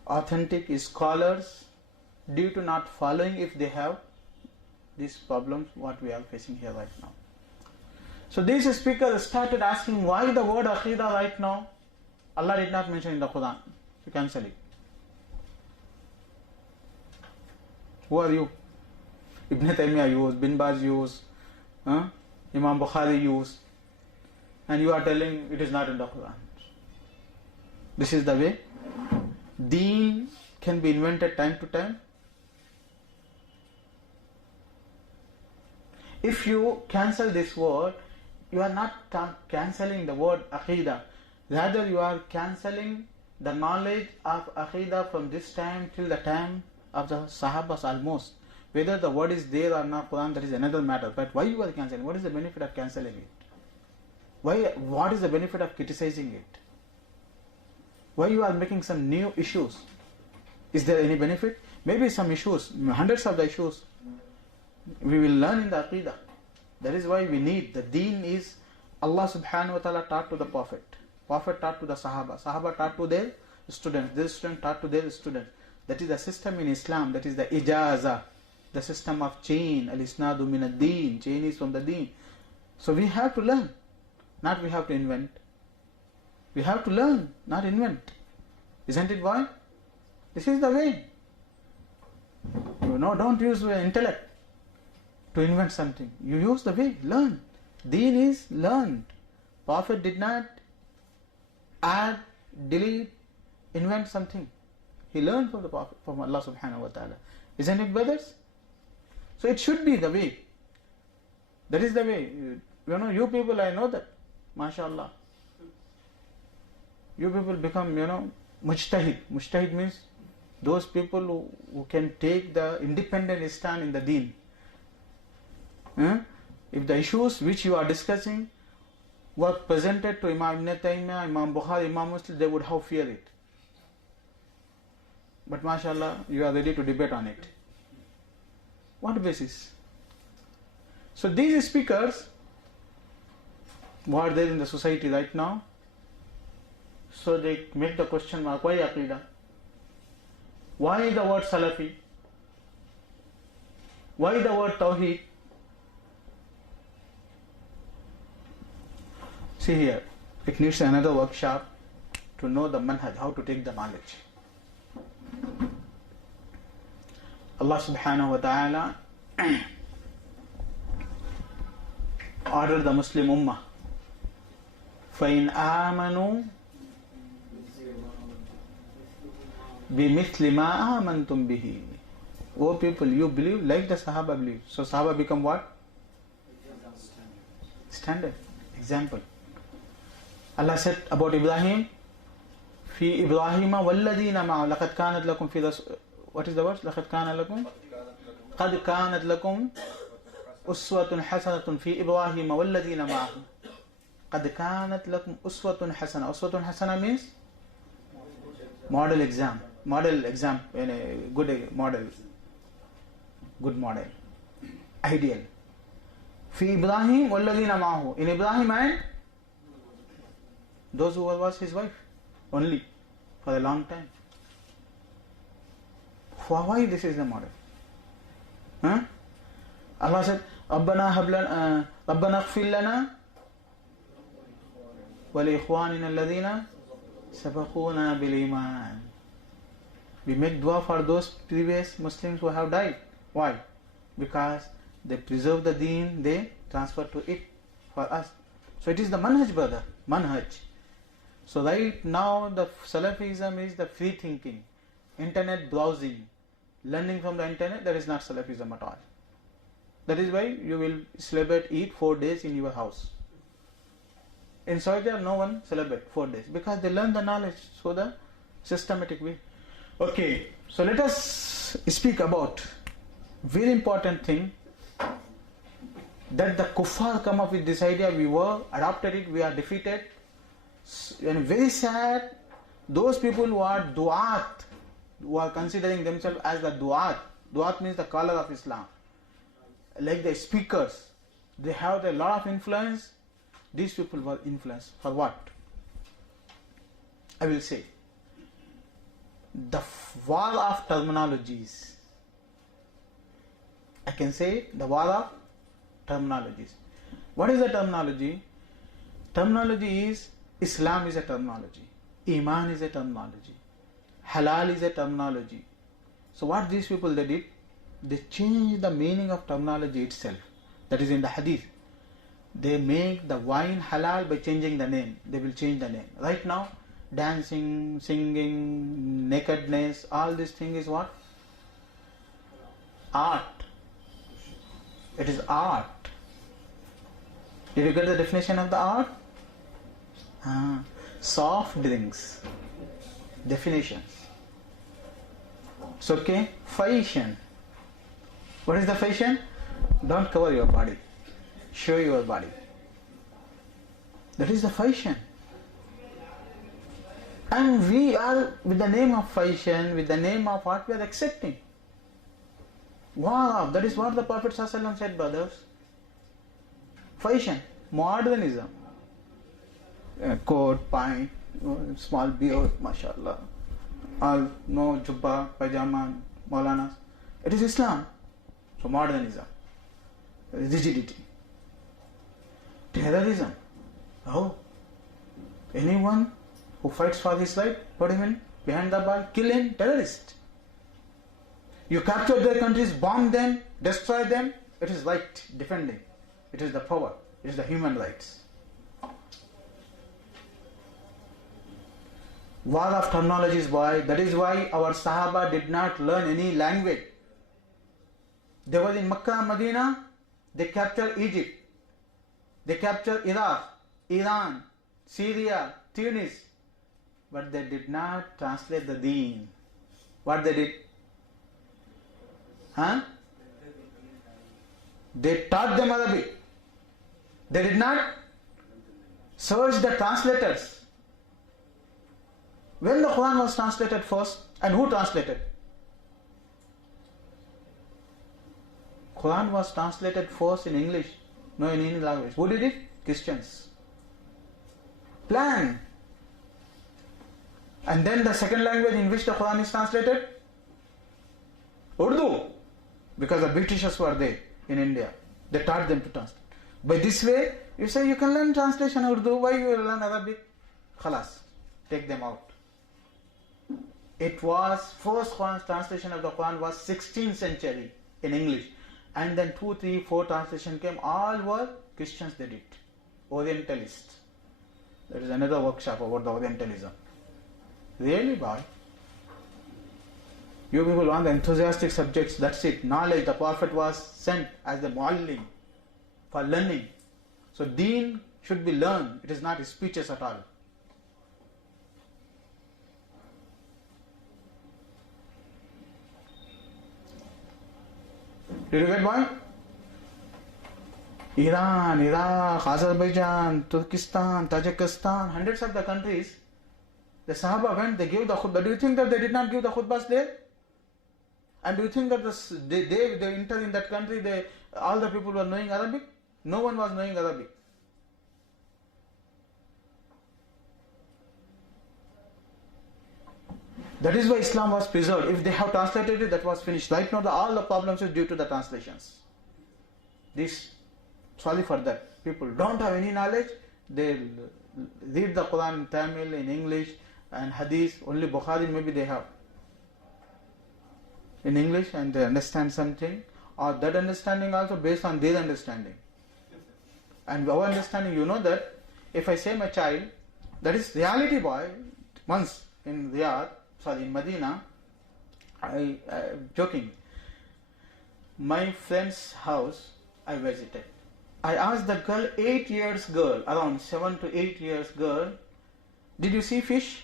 authentic scholars, due to not following, if they have these problems what we are facing here right now. So these speakers started asking why the word Aqidah right now Allah did not mention in the Quran. So cancel it. Who are you? Ibn Taymiyyah used, Bin Baz used, Imam Bukhari used, and you are telling it is not in the Quran. This is the way. Deen can be invented time to time. If you cancel this word, you are not cancelling the word Aqidah. Rather, you are cancelling the knowledge of Aqidah from this time till the time of the Sahabas almost. Whether the word is there or not, Quran, that is another matter. But why you are cancelling? What is the benefit of cancelling it? What is the benefit of criticizing it? Why you are making some new issues? Is there any benefit? Maybe some issues, hundreds of the issues we will learn in the Aqidah. That is why we need. The deen is Allah subhanahu wa ta'ala taught to the Prophet. Prophet taught to the Sahaba. Sahaba taught to their students. Their students taught to their students. That is the system in Islam. That is the ijaza. The system of chain. Al-isnadu min ad-deen. Chain is from the deen. So we have to learn. Not we have to invent. We have to learn, not invent. Isn't it why? This is the way. Don't use intellect to invent something. You use the way, learn. Deen is learned. Prophet did not add, delete, invent something. He learned from the Prophet, from Allah subhanahu wa ta'ala. Isn't it, brothers? So it should be the way. That is the way. You people, I know that. MashaAllah. You people become, mujtahid. Mujtahid means those people who can take the independent stand in the deen. If the issues which you are discussing were presented to Imam Ibn Taymiyyah, Imam Bukhari, Imam Muslim, they would have fear it. But mashallah, you are ready to debate on it. What basis? So these speakers, what are there in the society right now? So they make the question mark, why Aqidah? Why the word Salafi? Why the word Tauheed? See here, it needs another workshop to know the manhaj, how to take the knowledge. Allah subhanahu wa ta'ala ordered the Muslim Ummah, فَإِنْ آمَنُوا بِمِثْلِ مَا آمَنْتُمْ بِهِ. O people, you believe like the Sahaba believe. So Sahaba become what? Standard, example. Allah said about Ibrahim, في إبراهيم والذين معه لقد كانت لكم في what is the word? لقد كان لكم قد كانت لكم أسوة حسنة في إبراهيم والذين معه. قد كانت لكم أسوة حسنة. أسوة حسنة means model exam, good model, ideal. في إبراهيم والذين معه, in Ibrahim and those who was his wife only for a long time. Why this is the model? Allah said, ربنا اغفر لنا ولإخواننا الذين سبقونا بالإيمان. We make dua for those previous Muslims who have died. Why? Because they preserve the deen, they transfer to it for us. So it is the manhaj, brother, manhaj. So right now the Salafism is the free thinking, internet browsing, learning from the internet. That is not Salafism at all. That is why you will eat 4 days in your house. In Saudi no one celebrate 4 days because they learn the knowledge through the systematic way. Okay, so let us speak about very important thing, that the kuffar come up with this idea, we were adopted it, we are defeated. And very sad, those people who are du'at, who are considering themselves as the du'at means the caller of Islam. like the speakers, they have a lot of influence. These people were influenced for what? I will say the wall of terminologies. I can say the wall of terminologies. What is the terminology? Terminology is Islam is a terminology, Iman is a terminology, Halal is a terminology. So what these people they did? They changed the meaning of terminology itself. That is in the hadith. They make the wine halal by changing the name. They will change the name. Right now, dancing, singing, nakedness, all this thing is what? Art. It is art. Did you get the definition of the art? Soft drinks. Definitions. So okay, fashion. What is the fashion? Don't cover your body. Show your body. That is the fashion. And we are, with the name of fashion, with the name of what we are accepting. Wow, that is what the Prophet ﷺ said, brothers. Fashion, modernism. Coat, pint, small beard, mashallah. All no jubba, pajama, maulanas. It is Islam. So modernism, rigidity, terrorism. Oh, anyone who fights for his right, put him in behind the bar, kill him, terrorist. You capture their countries, bomb them, destroy them. It is right, defending. It is the power. It is the human rights. War of terminologies, boy. That is why our Sahaba did not learn any language. They were in Makkah, Medina. They captured Egypt. They captured Iraq, Iran, Syria, Tunis. But they did not translate the deen. What they did? They taught them Arabic. They did not search the translators. When the Quran was translated first, and who translated? Quran was translated first in English, no in any language. Who did it? Christians. Plan. And then the second language in which the Quran is translated? Urdu. Because the Britishers were there in India. They taught them to translate. By this way, you say you can learn translation Urdu, why you will learn Arabic? Khalas. Take them out. It was, first Quran's translation of the Quran was 16th century in English. And then 2, 3, 4 translation came, all were Christians did it. Orientalists. There is another workshop about the Orientalism. Really, boy? You people want the enthusiastic subjects, that's it. Knowledge, the Prophet was sent as the muallim for learning. So deen should be learned. It is not speeches at all. Did you get why? Iran, Iraq, Azerbaijan, Turkestan, Tajikistan, hundreds of the countries, the Sahaba went, they gave the khutbah. Do you think that they did not give the khutbahs there? And do you think that they enter in that country, all the people were knowing Arabic? No one was knowing Arabic. That is why Islam was preserved. If they have translated it, that was finished. Right now, all the problems is due to the translations. Sorry for that. People don't have any knowledge. They read the Quran in Tamil, in English, and Hadith. Only Bukhari maybe they have in English, and they understand something. Or that understanding also based on their understanding. And our understanding, you know that if I say my child, that is reality, boy. Once in Medina, I joking. My friend's house I visited. I asked the girl, 8 years girl, around 7 to 8 years girl, did you see fish?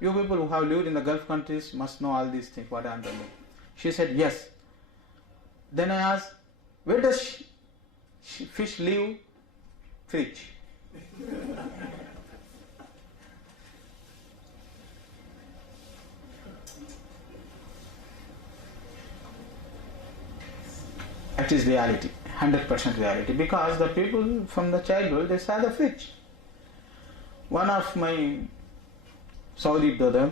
You people who have lived in the Gulf countries must know all these things, what I am telling you. She said, yes. Then I asked, where does fish live? Fridge. I That is reality, 100% reality. Because the people from the childhood, they saw the fridge. One of my Saudi brother,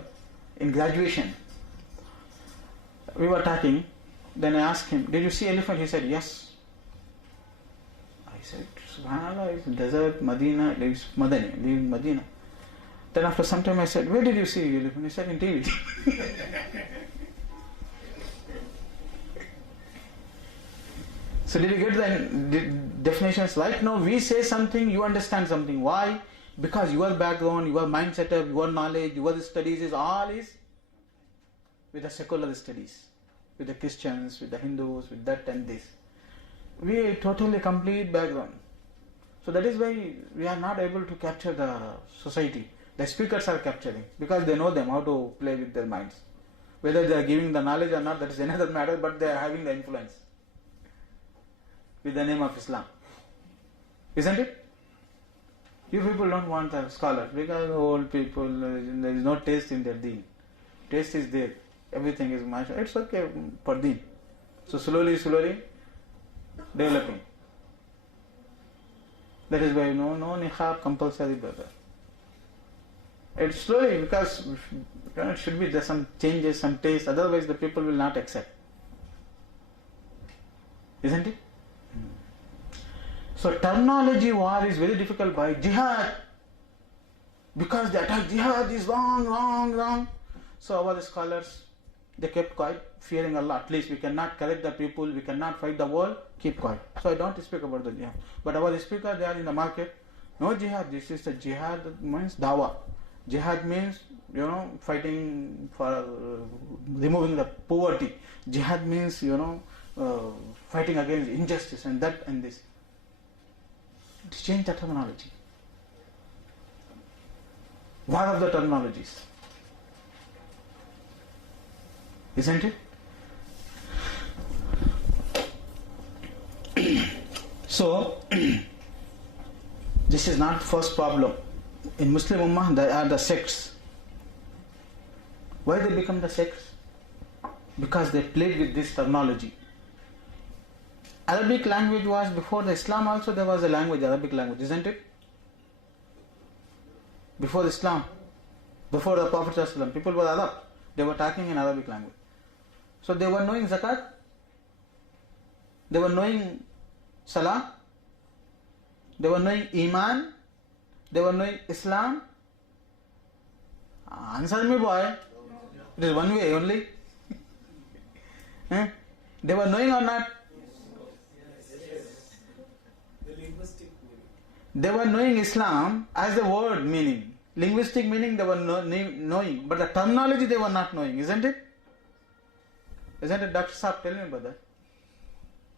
in graduation, we were talking, then I asked him, did you see elephant? He said, yes. I said, Subhanallah, it's desert, Medina, it's Madani, in Medina. Then after some time I said, where did you see elephant? He said, in TV. So did you get the definitions right? No, we say something, you understand something. Why? Because your background, your mind setup, your knowledge, your studies is all is with the secular studies, with the Christians, with the Hindus, with that and this. We totally complete background. So that is why we are not able to capture the society. The speakers are capturing because they know them how to play with their minds. Whether they are giving the knowledge or not, that is another matter, but they are having the influence with the name of Islam. Isn't it? You people don't want a scholar because old people, there is no taste in their deen. Taste is there. Everything is mashallah. It's okay for deen. So slowly developing. That is why no niqab compulsory, brother. It's slowly because it should be there some changes, some taste. Otherwise the people will not accept. Isn't it? So terminology war is very difficult by jihad. Because they attack jihad is wrong. So our scholars, they kept quiet, fearing Allah. At least we cannot correct the people, we cannot fight the war, keep quiet. So I don't speak about the jihad. But our speakers, they are in the market. No jihad, this is the jihad means dawah. Jihad means, fighting for removing the poverty. Jihad means, fighting against injustice and that and this. To change the terminology. What are the terminologies? Isn't it? So, this is not first problem. In Muslim Ummah, there are the sects. Why they become the sects? Because they played with this terminology. Arabic language was before the Islam also there was a language, Arabic language, isn't it? Before Islam, before the Prophet ﷺ, people were Arab. They were talking in Arabic language. So they were knowing zakat, they were knowing Salaam, they were knowing Iman, they were knowing Islam. Answer me, boy. It is one way only. They were knowing or not? They were knowing Islam as the word meaning. Linguistic meaning they were knowing. But the terminology they were not knowing. Isn't it? Isn't it, Dr. Saab? Tell me, brother.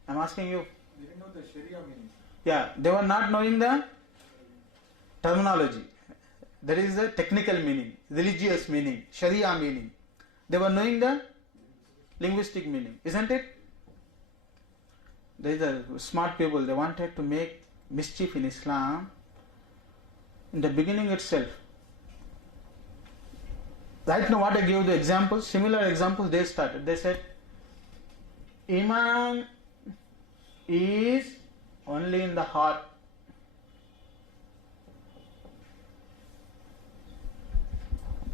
I'm asking you. They didn't know the Sharia meaning. Yeah, they were not knowing the terminology. There is a technical meaning, religious meaning, Sharia meaning. They were knowing the linguistic meaning. Isn't it? There is a smart people, they wanted to make mischief in Islam in the beginning itself. Right now what I gave the examples, similar examples they started. They said, Iman is only in the heart.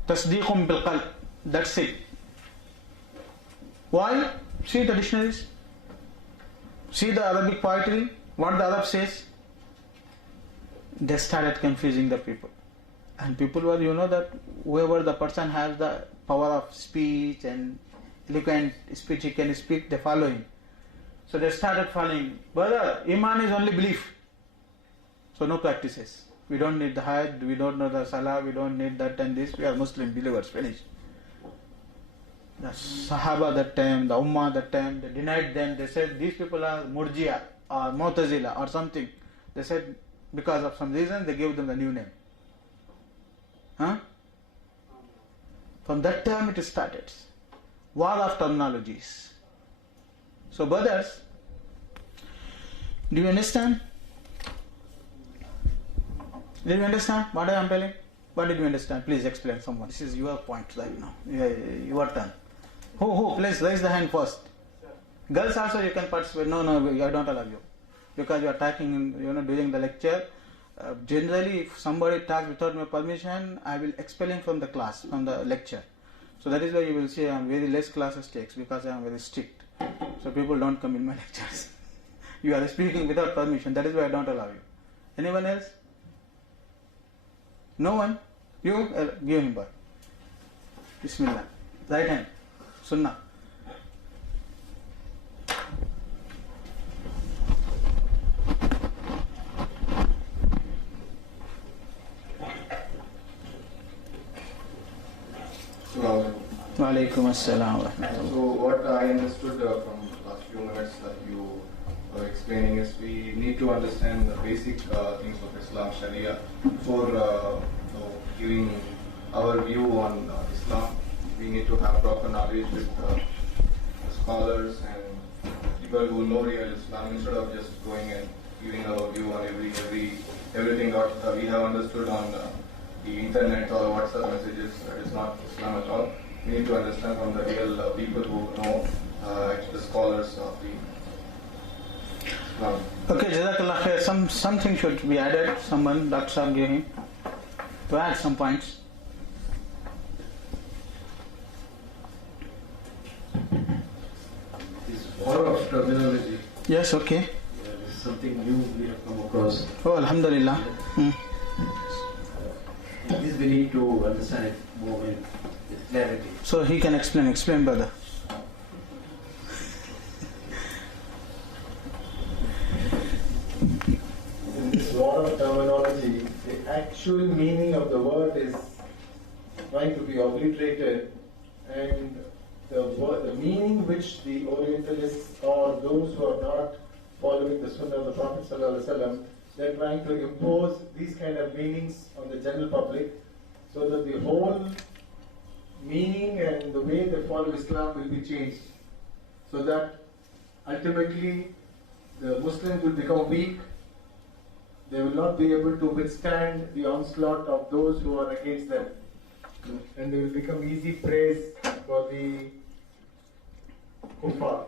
Tasdeequm bil qalb. That's it. Why? See the dictionaries. See the Arabic poetry. What the Arab says. They started confusing the people. And people were, that whoever the person has the power of speech and eloquent speech, he can speak, they follow him. So they started following. Brother, Iman is only belief. So no practices. We don't need the Hajj, we don't know the Salah, we don't need that and this. We are Muslim believers, finished. The Sahaba that time, the Ummah that time, they denied them. They said these people are Murji'a or Mu'tazila or something. They said because of some reason they gave them the new name. From that time it started. War of terminologies. So brothers, do you understand? Did you understand what I am telling? What did you understand? Please explain someone. This is your point right now. Your turn. Who? Please raise the hand first. Girls also you can participate. No, I don't allow you. Because you are talking, during the lecture. Generally, if somebody talks without my permission, I will expel him from the class, from the lecture. So that is why you will see I am very less classes takes, because I am very strict. So people don't come in my lectures. You are speaking without permission. That is why I don't allow you. Anyone else? No one? You? Give him back. Bismillah. Right hand. Sunnah. Wa alaikum assalam wa rahmatullah. So what I understood from the last few minutes that you were explaining is we need to understand the basic things of Islam, Sharia, before giving our view on Islam. We need to have proper knowledge with scholars and people who know real Islam, instead of just going and giving our view on everything that we have understood on the internet or WhatsApp messages. That is not Islam at all. We need to understand from the real people who know, the scholars of the Islam. Okay, Jazakallah khair. Something should be added. Someone, Dr. Saab, give him to add some points. This war of terminology. Yes, okay. This is something new we have come across. Oh, Alhamdulillah. This we need to understand it more with clarity. So he can explain. Explain, brother. In this war of terminology, the actual meaning of the word is trying to be obliterated, and the meaning which the Orientalists or those who are not following the Sunnah of the Prophet ﷺ, they're trying to impose these kind of meanings on the general public, so that the whole meaning and the way they follow Islam will be changed, so that ultimately the Muslims will become weak. They will not be able to withstand the onslaught of those who are against them, and they will become easy prey for the kuffar.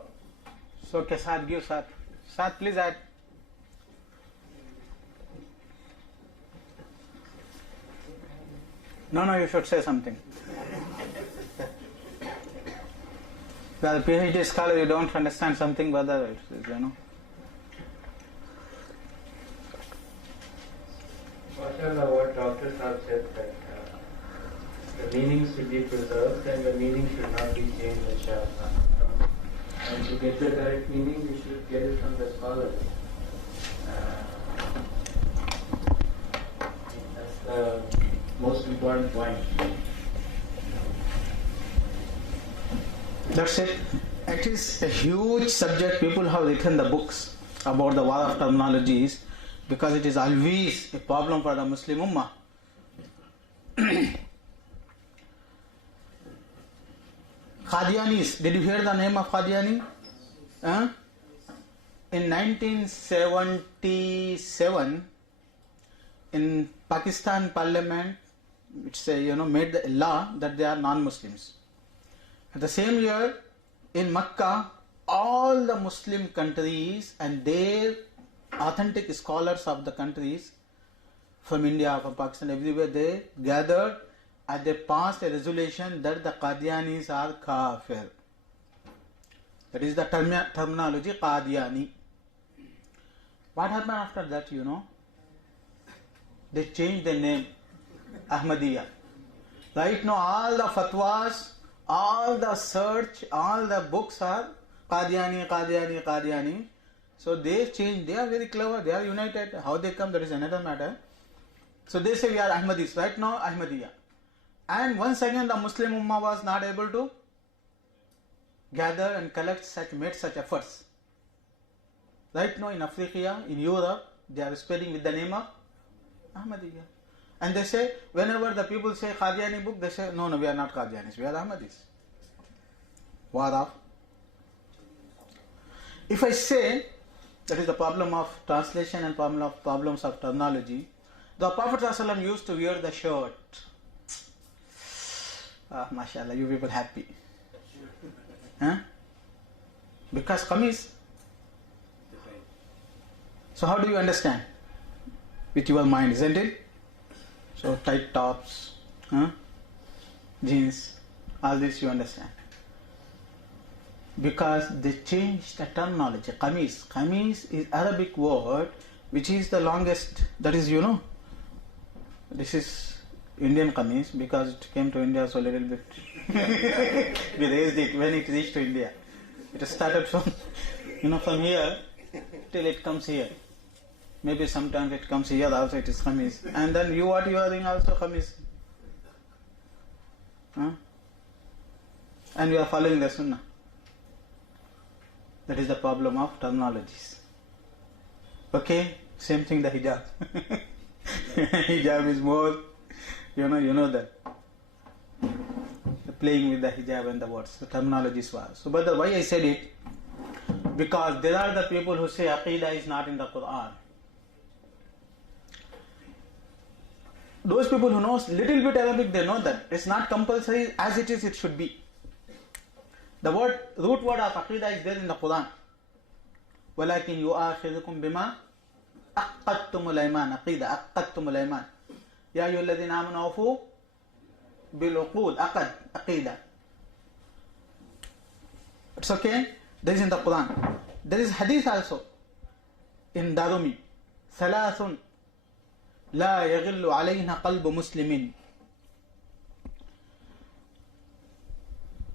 So, okay, Saad, give Saad. Saad, please add. No, you should say something. Well, PhD scholar, you don't understand something, brother, MashaAllah, what Dr. Saab said, that the meaning should be preserved and the meaning should not be changed, inshallah. And to get the correct meaning, we should get it from the scholars. That's the most important point. That's it. It is a huge subject. People have written the books about the war of terminologies, because it is always a problem for the Muslim Ummah. Qadianis, did you hear the name of Qadiani? In 1977, in Pakistan Parliament, it's made the law that they are non-Muslims. At the same year, in Makkah, all the Muslim countries and their authentic scholars of the countries from India, from Pakistan, everywhere, they gathered and they passed a resolution that the Qadianis are kafir. That is the terminology Qadiani. What happened after that, They changed the name, Ahmadiyya. Right now, all the fatwas, all the search, all the books are Qadiani. So they changed, they are very clever, they are united. How they come, that is another matter. So they say we are Ahmadis, right now Ahmadiyya. And once again the Muslim Ummah was not able to gather and made such efforts. Right now in Africa, in Europe, they are spelling with the name of Ahmadiyya. And they say, whenever the people say Qadiani book, they say, no, we are not Qadianis, we are Ahmadis. War of. If I say, that is the problem of translation and problems of terminology, the Prophet ﷺ used to wear the shirt. MashaAllah, you people happy. Because qamis. So how do you understand? With your mind, isn't it? So tight tops, jeans, all this you understand. Because they changed the terminology. Qamis. Qamis is Arabic word which is the longest, that is, this is Indian qamis because it came to India so little bit. We raised it when it reached to India. It started from, from here till it comes here. Maybe sometimes it comes here also, it is qamis. And then what you are doing also qamis. And you are following the sunnah. That is the problem of terminologies. Okay, same thing the hijab. Hijab is more, you know that. The playing with the hijab and the words, the terminologies were. So, but why I said it? Because there are the people who say Aqidah is not in the Quran. Those people who know little bit Arabic, they know that it's not compulsory. As it is, it should be. The root word of Aqidah is there in the Quran. وَلَكِنْ يُؤَاخِذُكُمْ بِمَا أَقَّدْتُمُ الْأَيْمَانَ Aqidah, أَقَّدْتُمُ الْأَيْمَانَ يَا أَيُّهَا الَّذِينَ آمَنُوا أَوْفُوا بِالْعُقُودِ Aqidah. It's okay? That is in the Quran. There is hadith also in Darumi. ثَلَاثٌ لَا يَغِلُّ عَلَيْهَا قَلْبُ مُسْلِمٍ.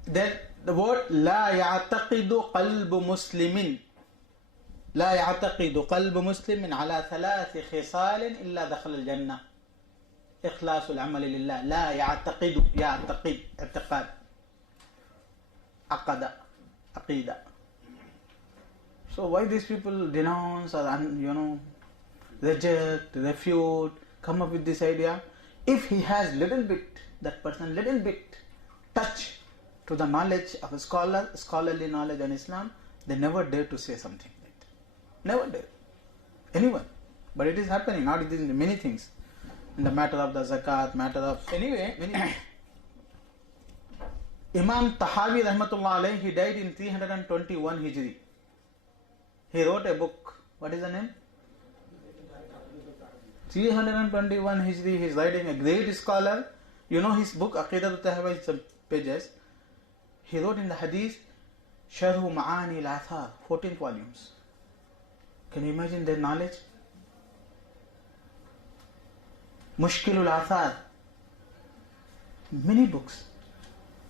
Then the word لا يعتقد قلب مسلم لا يعتقد قلب مسلم على ثلاث خصال إلا دخل الجنة. إخلاص العمل لله. لا يعتقد اعتقاد عقد عقيدة. So why these people denounce or reject, refute, come up with this idea? If he has little bit, that person little bit touch to the knowledge of a scholar, scholarly knowledge on Islam, they never dare to say something like that. Never dare. Anyone. But it is happening. Not it is in many things. In the matter of the zakat, matter of... Anyway, Imam Tahawi rahmatullah alayhi, he died in 321 Hijri. He wrote a book. What is the name? 321 Hijri. He is writing, a great scholar. His book, Aqidah Tauheed-Part, some pages. He wrote in the hadith, Sharhu Ma'ani al-Athar, 14 volumes. Can you imagine their knowledge? Mushkilul Athar, many books.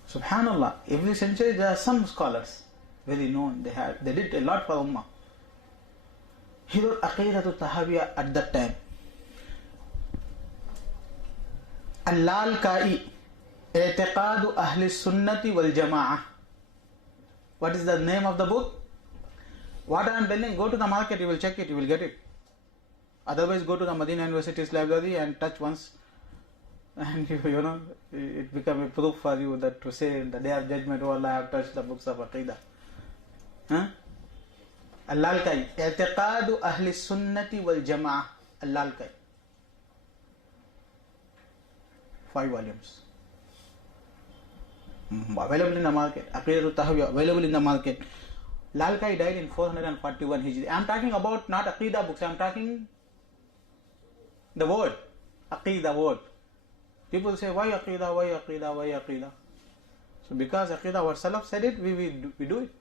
Subhanallah, every century there are some scholars, very known. They did a lot for Ummah. He wrote Aqidah Tauheed-Part at that time. Al-Lalkai, I'tiqadu Ahli Sunnati wal Jama'ah. What is the name of the book? What I am telling, go to the market, you will check it, you will get it. Otherwise, go to the Madani University's library and touch once, and it become a proof for you that to say in the day of judgment, oh Allah, I have touched the books of Aqidah. Al-Lalkai, I'tiqadu Ahli Sunnati wal Jama'ah. Al-Lalkai. 5 volumes. Available in the market. Aqidah Tauheed available in the market. Lalkai died in 441 Hijri. I am talking about not Aqidah books. I am talking the word. Aqidah word. People say, why Aqidah, why Aqidah, why Aqidah? So because Aqidah, our Salaf said it, we do it.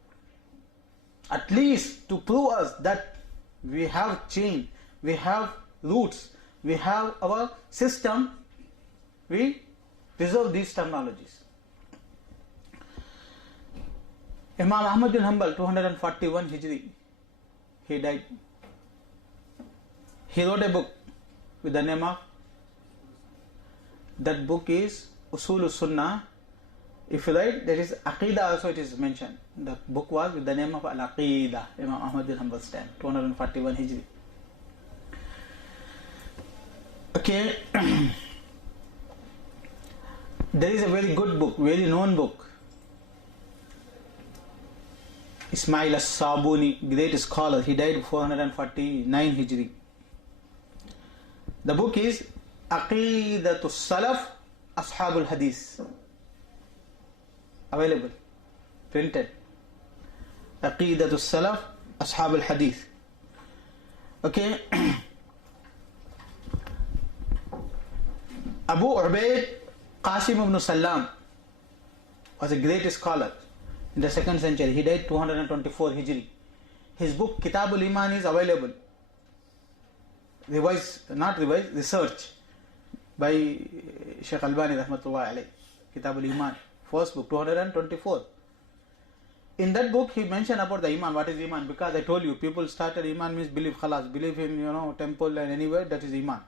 At least to prove us that we have chain, we have roots, we have our system, we preserve these terminologies. Imam Ahmad bin Hanbal, 241 Hijri, he died. He wrote a book with the name of, that book is Usul Sunnah. If you write, there is Aqidah also, it is mentioned. The book was with the name of Al-Aqidah, Imam Ahmad bin Hanbal's time, 241 Hijri. Okay. There is a very good book, very known book. Ismail as-Sabuni, great scholar, he died 449 Hijri. The book is Aqidatul Salaf Ashabul Hadith. Available, printed. Aqidatul Salaf, Ashab al-Hadith. Okay. Abu Ubaid Qasim ibn Salaam was a great scholar in the 2nd century. He died 224 Hijri. His book Kitaab al-Iman is available. Research by Shaykh Albani rahmatullah alayh. Kitaab al-Iman, first book, 224. In that book he mentioned about the Iman. What is Iman? Because I told you, people started Iman means believe, khalas, believe in temple and anywhere, that is Iman.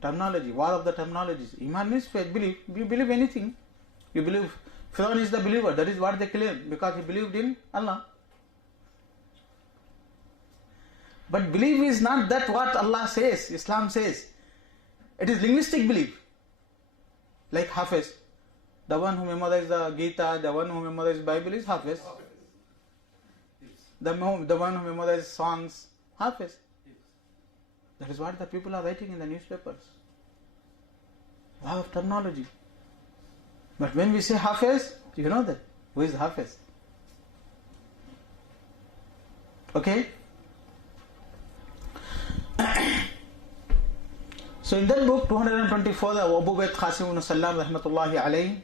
Terminology, war of the terminologies. Iman means faith, belief. You believe anything. You believe Fir'aun is the believer. That is what they claim, because he believed in Allah. But belief is not that what Allah says, Islam says. It is linguistic belief. Like Hafiz. The one who memorizes the Gita, the one who memorizes Bible is Hafiz. The one who memorizes songs, Hafiz. That is what the people are writing in the newspapers. Wow, of terminology. But when we say Hafiz, you know that. Who is Hafiz? Okay? So in that book, 224, Abu Ubaid Qasim ibn Salaam rahmatullahi alayhi,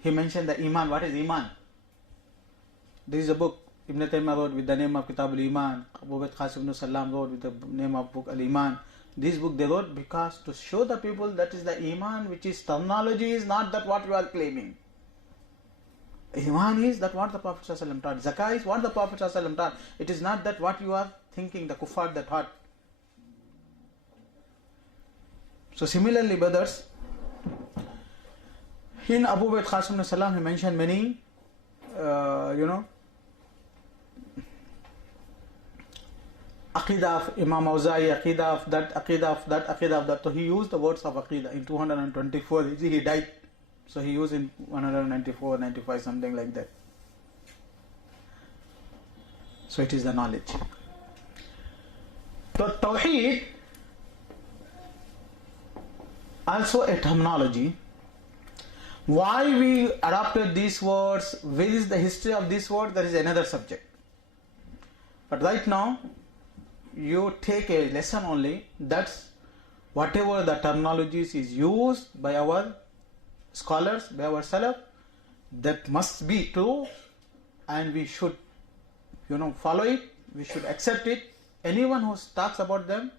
he mentioned the Iman. What is Iman? This is a book Ibn Taymiyyah wrote with the name of Kitaab al-Iman. Abu Ubaid Qasim ibn Salaam wrote with the name of book Al-Iman. This book they wrote because to show the people that is the Iman, which is terminology, is not that what you are claiming. Iman is that what the Prophet ﷺ taught. Zakah is what the Prophet ﷺ taught. It is not that what you are thinking, the kuffar that taught. So similarly, brothers, in Abu Ubaid Qasim ibn Salaam he mentioned many, Aqidah of Imam Awza'i, Aqidah of that, Aqidah of that, Aqidah of that. So he used the words of Aqidah in 224. He died. So he used in 194, 95, something like that. So it is the knowledge. So Tauheed, also a terminology. Why we adopted these words, where is the history of these words, that is another subject. But right now, you take a lesson only, that's whatever the terminologies is used by our scholars, by our Salaf, that must be true, and we should follow it, we should accept it. Anyone who talks about them,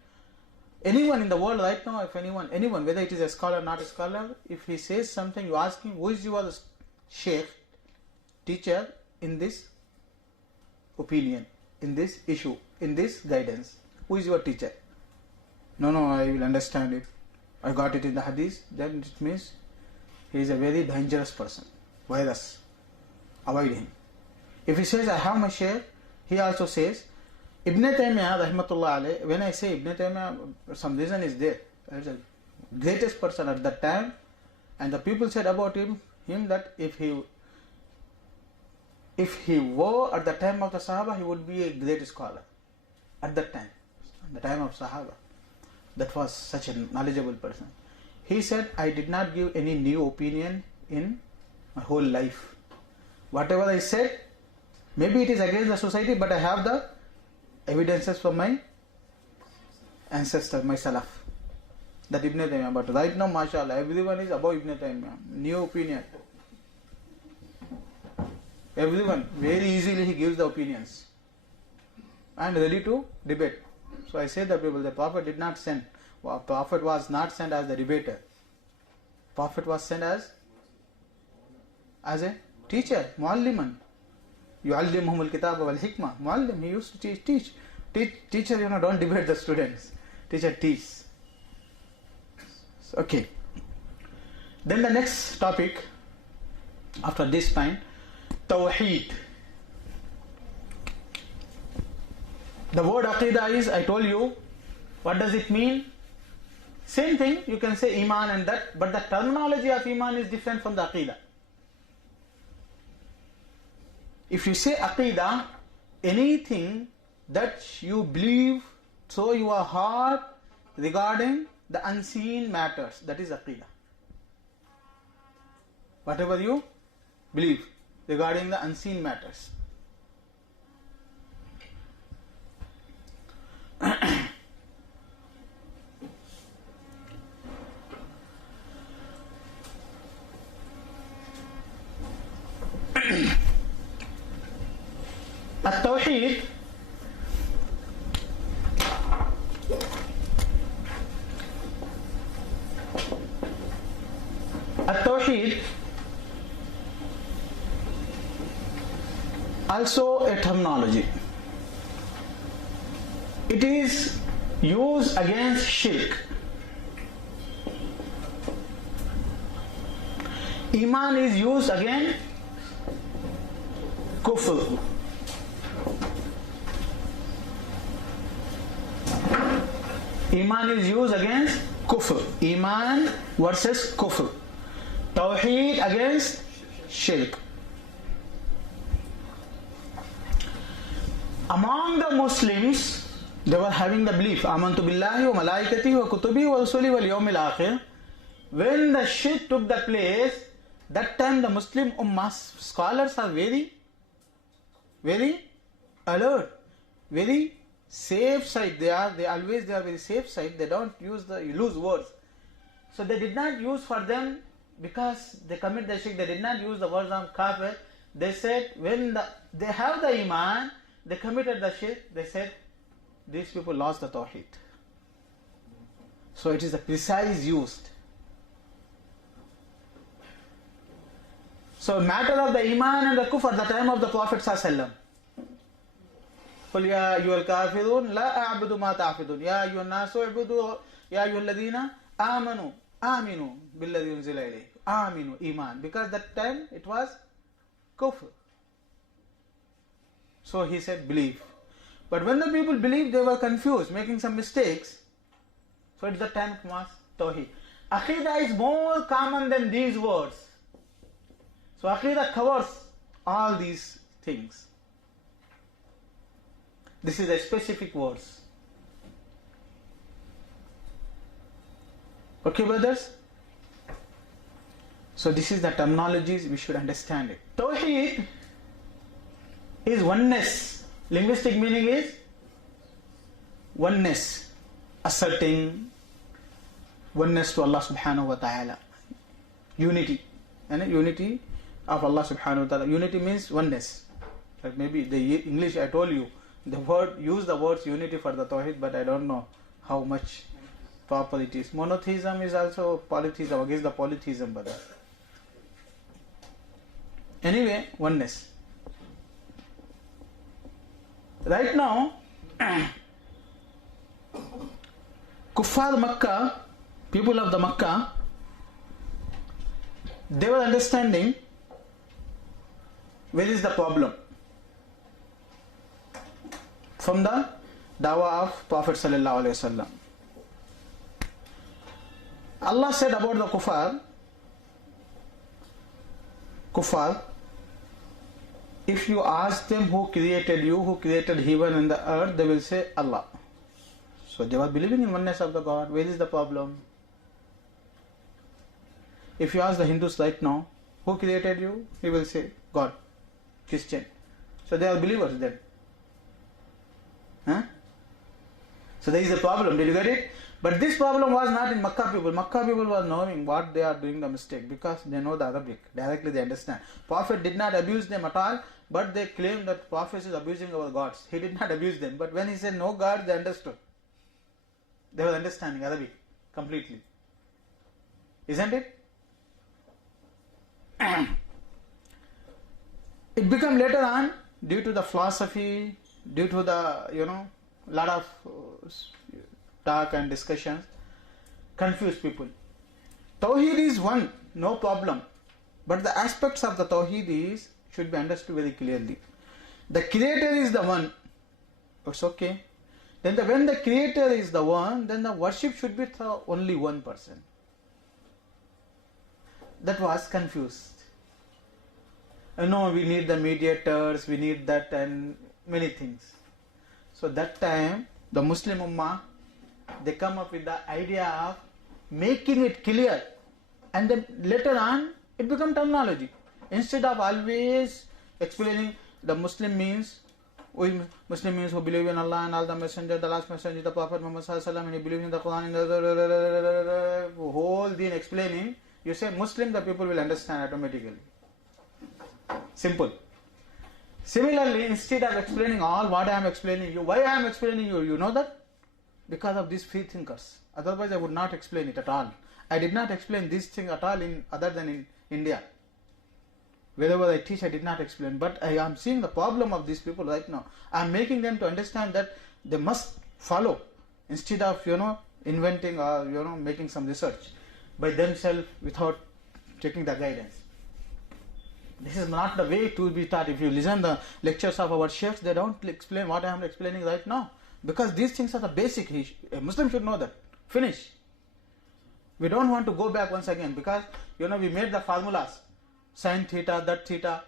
anyone in the world right now, if anyone, whether it is a scholar or not a scholar, if he says something, you ask him, who is your Shaikh, teacher in this opinion, in this issue, in this guidance? Who is your teacher? No, I will understand it. I got it in the hadith. Then it means he is a very dangerous person. Virus. Avoid him. If he says, I have my Shaykh, he also says, Ibn Taymiyyah rahmatullah alayh, when I say Ibn Taymiyyah, some reason is there. He is the greatest person at that time, and the people said about him that if he were at the time of the Sahaba, he would be a great scholar. At that time, the time of Sahaba, that was such a knowledgeable person. He said, I did not give any new opinion in my whole life. Whatever I said, maybe it is against the society, but I have the evidences from my ancestors, my Salaf. That Ibn Taymiyyah. But right now, mashallah, everyone is above Ibn Taymiyyah. New opinion. Everyone, very easily he gives the opinions. And ready to debate. So I say the people, the Prophet did not send. Prophet was not sent as the debater. Prophet was sent as a teacher, mualliman. Yu'allimuhum al-kitab wal hikmah. Muallim, he used to teach. Teacher, don't debate the students. Teacher teaches. Okay. Then the next topic, after this point, Tauheed. The word Aqidah is, I told you, what does it mean? Same thing, you can say Iman and that, but the terminology of Iman is different from the Aqidah. If you say Aqidah, anything that you believe through your heart regarding the unseen matters, that is Aqidah. Whatever you believe regarding the unseen matters. Tauheed Tauheed also a terminology. It is used against shirk. Iman is used against kufr. Iman is used against kufr. Iman versus kufr. Tawheed against shirk. Among the Muslims, they were having the belief, amantu billahi wa malaikatihi wa kutubihi wa rusuli wal yawmil akhir. When the shirk took the place, that time the Muslim ummah scholars are very alert, very safe side. They are very safe side. They don't use the loose words. So they did not use for them, because they commit the shirk, they did not use the words of kafir. They said when they have the iman, they committed the shirk, they said these people lost the tawheed. So it is the precise used. So matter of the iman and the kufr, the time of the Prophet sallallahu قل يا أيها الكافرون لا أعبد ما تعبدون يا أيها الناس اعبدوا يا أيها الذين آمنوا بالذي أنزل إليه آمنوا iman, because that time it was kufr. So he said believe. But when the people believed, they were confused, making some mistakes. So it's the time of Tawheed. Aqidah is more common than these words. So Aqidah covers all these things. This is the specific words. Okay, brothers? So this is the terminologies, we should understand it. Tawheed is oneness. Linguistic meaning is oneness. Asserting oneness to Allah subhanahu wa ta'ala. Unity. And unity of Allah subhanahu wa ta'ala. Unity means oneness. Like maybe the English, I told you, use the words unity for the Tawheed, but I don't know how much proper it is. Monotheism is also polytheism, against the polytheism, brother. Anyway, oneness. Right now, Kuffar Makkah, people of the Makkah, they were understanding where is the problem from the dawah of Prophet sallallahu alaihi wasallam. Allah said about the kuffar, if you ask them who created you, who created heaven and the earth, they will say Allah. So they were believing in oneness of the God. Where is the problem? If you ask the Hindus right now, who created you? He will say God, Christian. So they are believers then. Huh? So there is a problem. Did you get it? But this problem was not in Makkah people. Makkah people were knowing what they are doing the mistake, because they know the Arabic. Directly they understand. Prophet did not abuse them at all, but they claim that Prophet is abusing our gods. He did not abuse them. But when he said no God, they understood. They were understanding Arabic completely. Isn't it? It became later on, due to the philosophy, due to the, lot of talk and discussions, confuse people. Tawheed is one, no problem. But the aspects of the Tawheed should be understood very clearly. The Creator is the one. It's okay. Then when the Creator is the one, then the worship should be to only one person. That was confused. No, we need the mediators, we need that and many things. So that time, the Muslim Ummah, they come up with the idea of making it clear, and then later on it becomes terminology. Instead of always explaining the Muslim means who believe in Allah and all the messenger, the last messenger, the Prophet Muhammad sallallahu alaihi wasallam, and he believes in the Quran and the whole deen explaining, you say Muslim, the people will understand automatically. Simple. Similarly, instead of explaining all what I am explaining you, why I am explaining you, you know that? Because of these free thinkers. Otherwise I would not explain it at all. I did not explain this thing at all in other than in India. Wherever I teach, I did not explain. But I am seeing the problem of these people right now. I am making them to understand that they must follow instead of, inventing or, making some research by themselves without taking the guidance. This is not the way to be taught. If you listen the lectures of our sheikhs, they don't explain what I am explaining right now. Because these things are the basic. A Muslim should know that. Finish. We don't want to go back once again because, we made the formulas. Sin theta, that theta.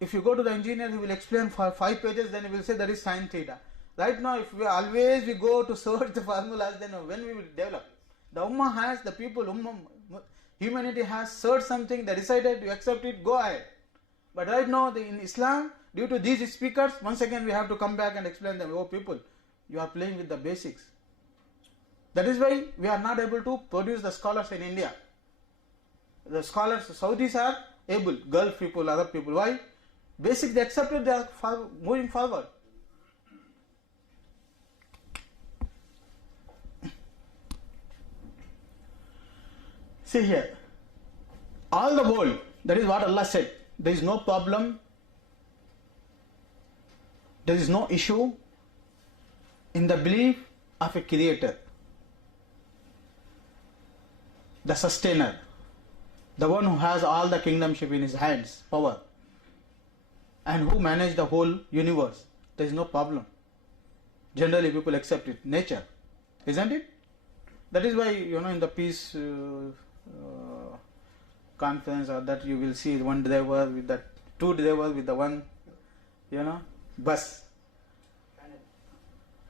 If you go to the engineer, he will explain for 5 pages, then he will say that is sin theta. Right now, if we go to search the formulas, then when we will develop? The Ummah has, the people, humanity has searched something, they decided to accept it, go ahead. But right now, in Islam, due to these speakers, once again we have to come back and explain them, oh people, you are playing with the basics. That is why we are not able to produce the scholars in India. The scholars, Saudis are able, Gulf people, other people. Why? Basic, they accepted, they are moving forward. See here, all the world, that is what Allah said, there is no problem, there is no issue in the belief of a creator, the sustainer, the one who has all the kingdomship in his hands, power, and who manage the whole universe. There is no problem. Generally people accept it, nature, isn't it? That is why, in the peace conference, or that you will see one driver with the two drivers with the one, bus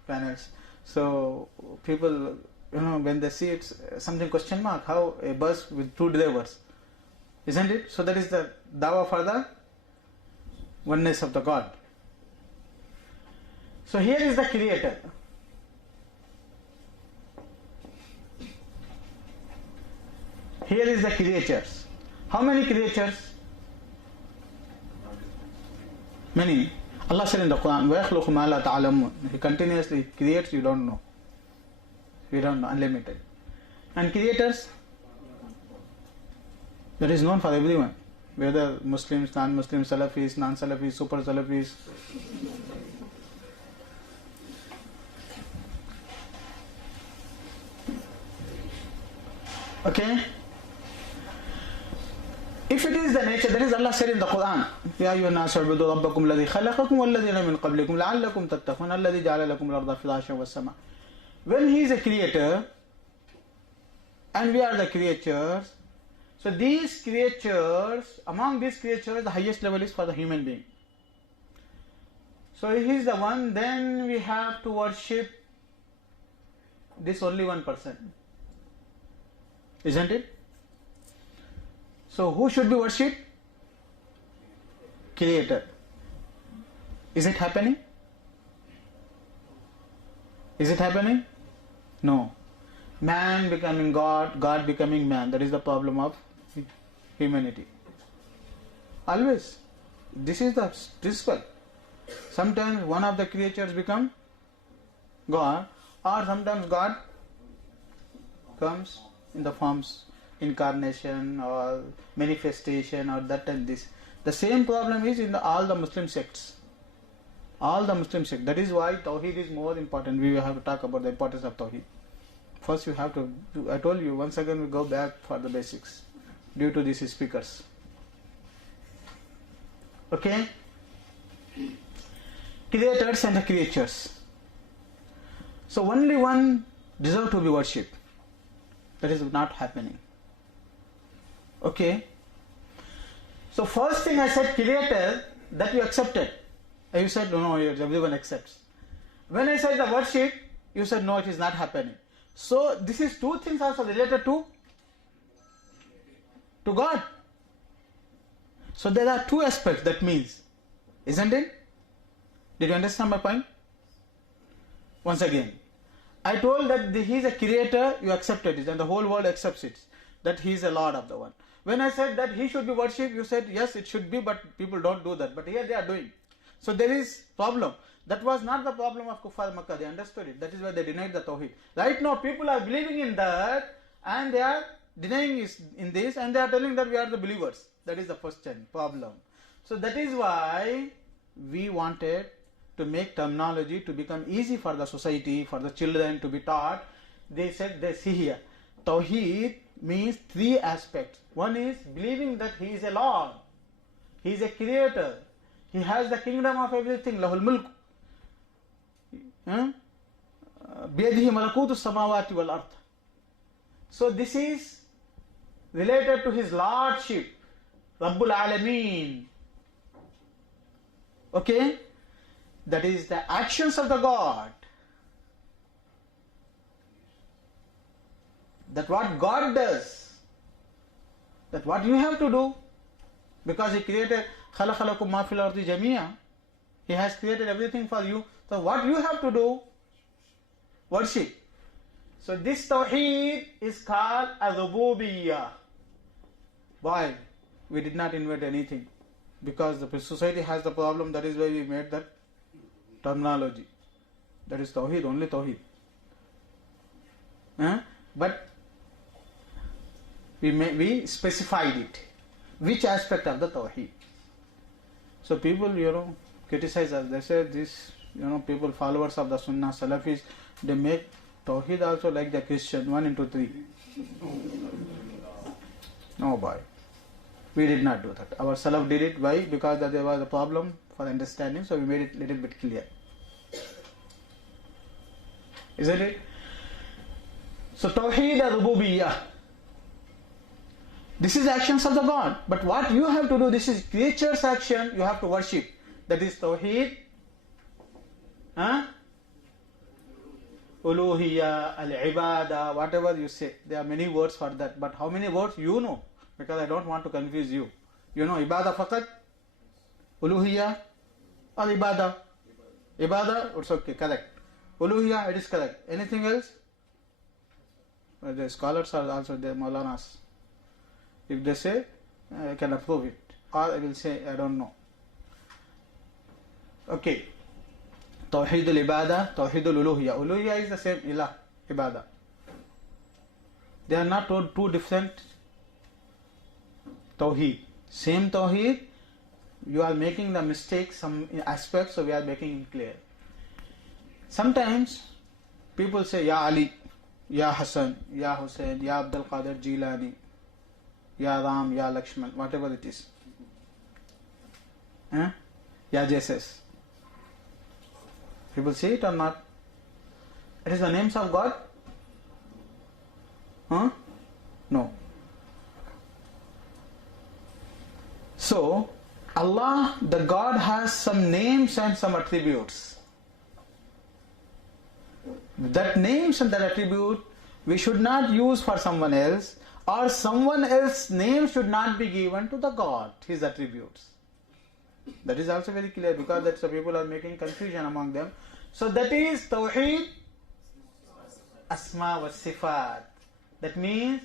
panels. So people, when they see it, something question mark, how a bus with 2 drivers, isn't it? So that is the dawah for the oneness of the God. So here is the creator. Here is the creatures. How many creatures? Many. Allah said in the Quran, وَيَخْلُقُ مَا لَا تَعْلَمُونَ. He continuously creates, you don't know. We don't know, unlimited. And creators, that is known for everyone. Whether Muslims, non-Muslims, Salafis, non-Salafis, super Salafis. Okay? If it is the nature, that is Allah said in the Quran, يَا أَيُّهَا النَّاسُ اعْبُدُوا رَبَّكُمْ الَّذِي خَلَقَكُمْ وَالَّذِينَ مِنْ قَبْلِكُمْ لَعَلَّكُمْ تَتَّقُونَ الَّذِي جَعَلَ لَكُمُ الْأَرْضَ فِرَاشًا وَالسَّمَاءَ. When He is a creator, and we are the creatures, so these creatures, among these creatures, the highest level is for the human being. So He is the one, then we have to worship this only one person. Isn't it? So who should be worshipped? Creator. Is it happening? Is it happening? No. Man becoming God, God becoming man. That is the problem of humanity. Always. This is the principle. Sometimes one of the creatures become God, or sometimes God comes in the forms incarnation or manifestation or that and this. The same problem is in all the Muslim sects. All the Muslim sects. That is why Tauheed is more important. We will have to talk about the importance of Tauheed. First you have to, I told you, once again we go back for the basics due to these speakers. Okay? Creators and the creatures. So only one deserves to be worshipped. That is not happening. Okay? So first thing I said, creator, that you accepted. And you said, no, everyone accepts. When I said the worship, you said, no, it is not happening. So this is two things also related to God. So there are two aspects, that means, isn't it? Did you understand my point? Once again, I told that He is a creator, you accepted it, and the whole world accepts it, that He is a Lord of the one. When I said that He should be worshipped, you said yes, it should be, but people don't do that. But here they are doing. So there is problem. That was not the problem of Kuffar Makkah. They understood it. That is why they denied the Tawheed. Right now people are believing in that and they are denying is in this and they are telling that we are the believers. That is the first problem. So that is why we wanted to make terminology to become easy for the society, for the children to be taught. They said, they see here, Tawheed means three aspects. One is believing that He is a Lord, He is a creator, He has the kingdom of everything, Lahul Mulk. Biyadihi malakutu samawati wal ard. So this is related to His Lordship, Rabbul Alameen. Okay? That is the actions of the God. That what God does, that what you have to do, because He created khalaqalakum ma fil ardi jami'a. He has created everything for you. So what you have to do? Worship. So this Tawheed is called Rububiyyah. Why? We did not invent anything. Because the society has the problem, that is why we made that terminology. That is Tawheed, only Tawheed. But we specified it. Which aspect of the Tawheed? So people, criticize us. They say this, people, followers of the Sunnah, Salafis, they make Tawheed also like the Christian, 1 into 3. No boy. We did not do that. Our Salaf did it. Why? Because there was a problem for understanding, so we made it a little bit clear. Isn't it? So Tawheed al-Rububiyyah. This is actions of the God. But what you have to do, this is creature's action, you have to worship. That is Tawheed. Uluhiyya, al-Ibadah, whatever you say. There are many words for that. But how many words you know? Because I don't want to confuse you. You know Ibadah faqat, Uluhiyya, or Ibadah? Ibadah, it's okay, correct. Uluhiyya, it is correct. Anything else? Well, the scholars are also there, Maulanas. If they say, I can approve it. Or I will say, I don't know. Okay. Tawheed al-Ibadah, Tawheed al-Uluhiyya. Uluhiyya is the same, Ilah, Ibadah. They are not two different Tawheed. Same Tawheed, you are making the mistake, some aspects, so we are making it clear. Sometimes people say, Ya Ali, Ya Hassan, Ya Hussein, Ya Abdul Qadir Jilani, Ya Ram, Ya Lakshman, whatever it is. Ya Jesus. People say it or not? It is the names of God? No. So, Allah, the God, has some names and some attributes. That names and that attribute we should not use for someone else, or someone else's name should not be given to the God, His attributes. That is also very clear, because that's the people are making confusion among them. So that is Tawheed Asma wa Sifat. That means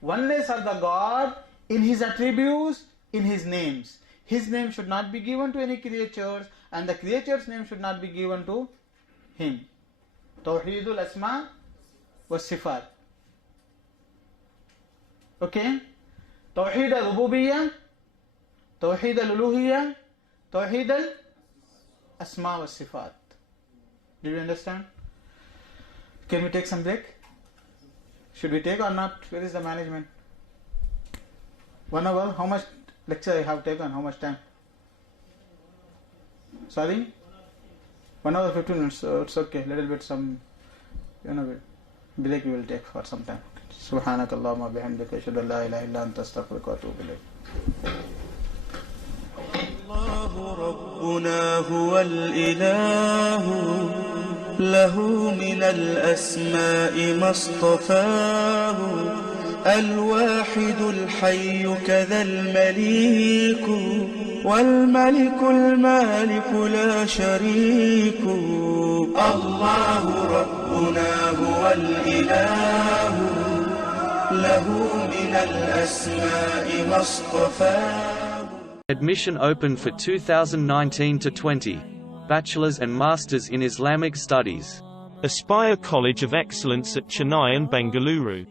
oneness of the God in His attributes, in His names. His name should not be given to any creatures, and the creature's name should not be given to Him. Tawheedul Asma wa Sifat. Okay? Tawheed al-Rububiyyah, Tawheed al-Uluhiyyah, Tawheed al-Asma wa Sifat. Do you understand? Can we take some break? Should we take or not? Where is the management? 1 hour? How much lecture I have taken? How much time? Sorry? 1 hour 15 minutes. So it's okay. Little bit some, break we will take for some time. سبحانك اللهم وبحمدك أشهد أن لا إله إلا أنت أستغفرك وأتوب إليك. الله ربنا هو الإله له من الأسماء ما اصطفاه الواحد الحي كذا المليك والملك المالك لا شريك الله ربنا هو الإله له من الأسماء ما اصطفاه Admission open for 2019-20. Bachelor's and Master's in Islamic Studies. Aspire College of Excellence at Chennai and Bengaluru.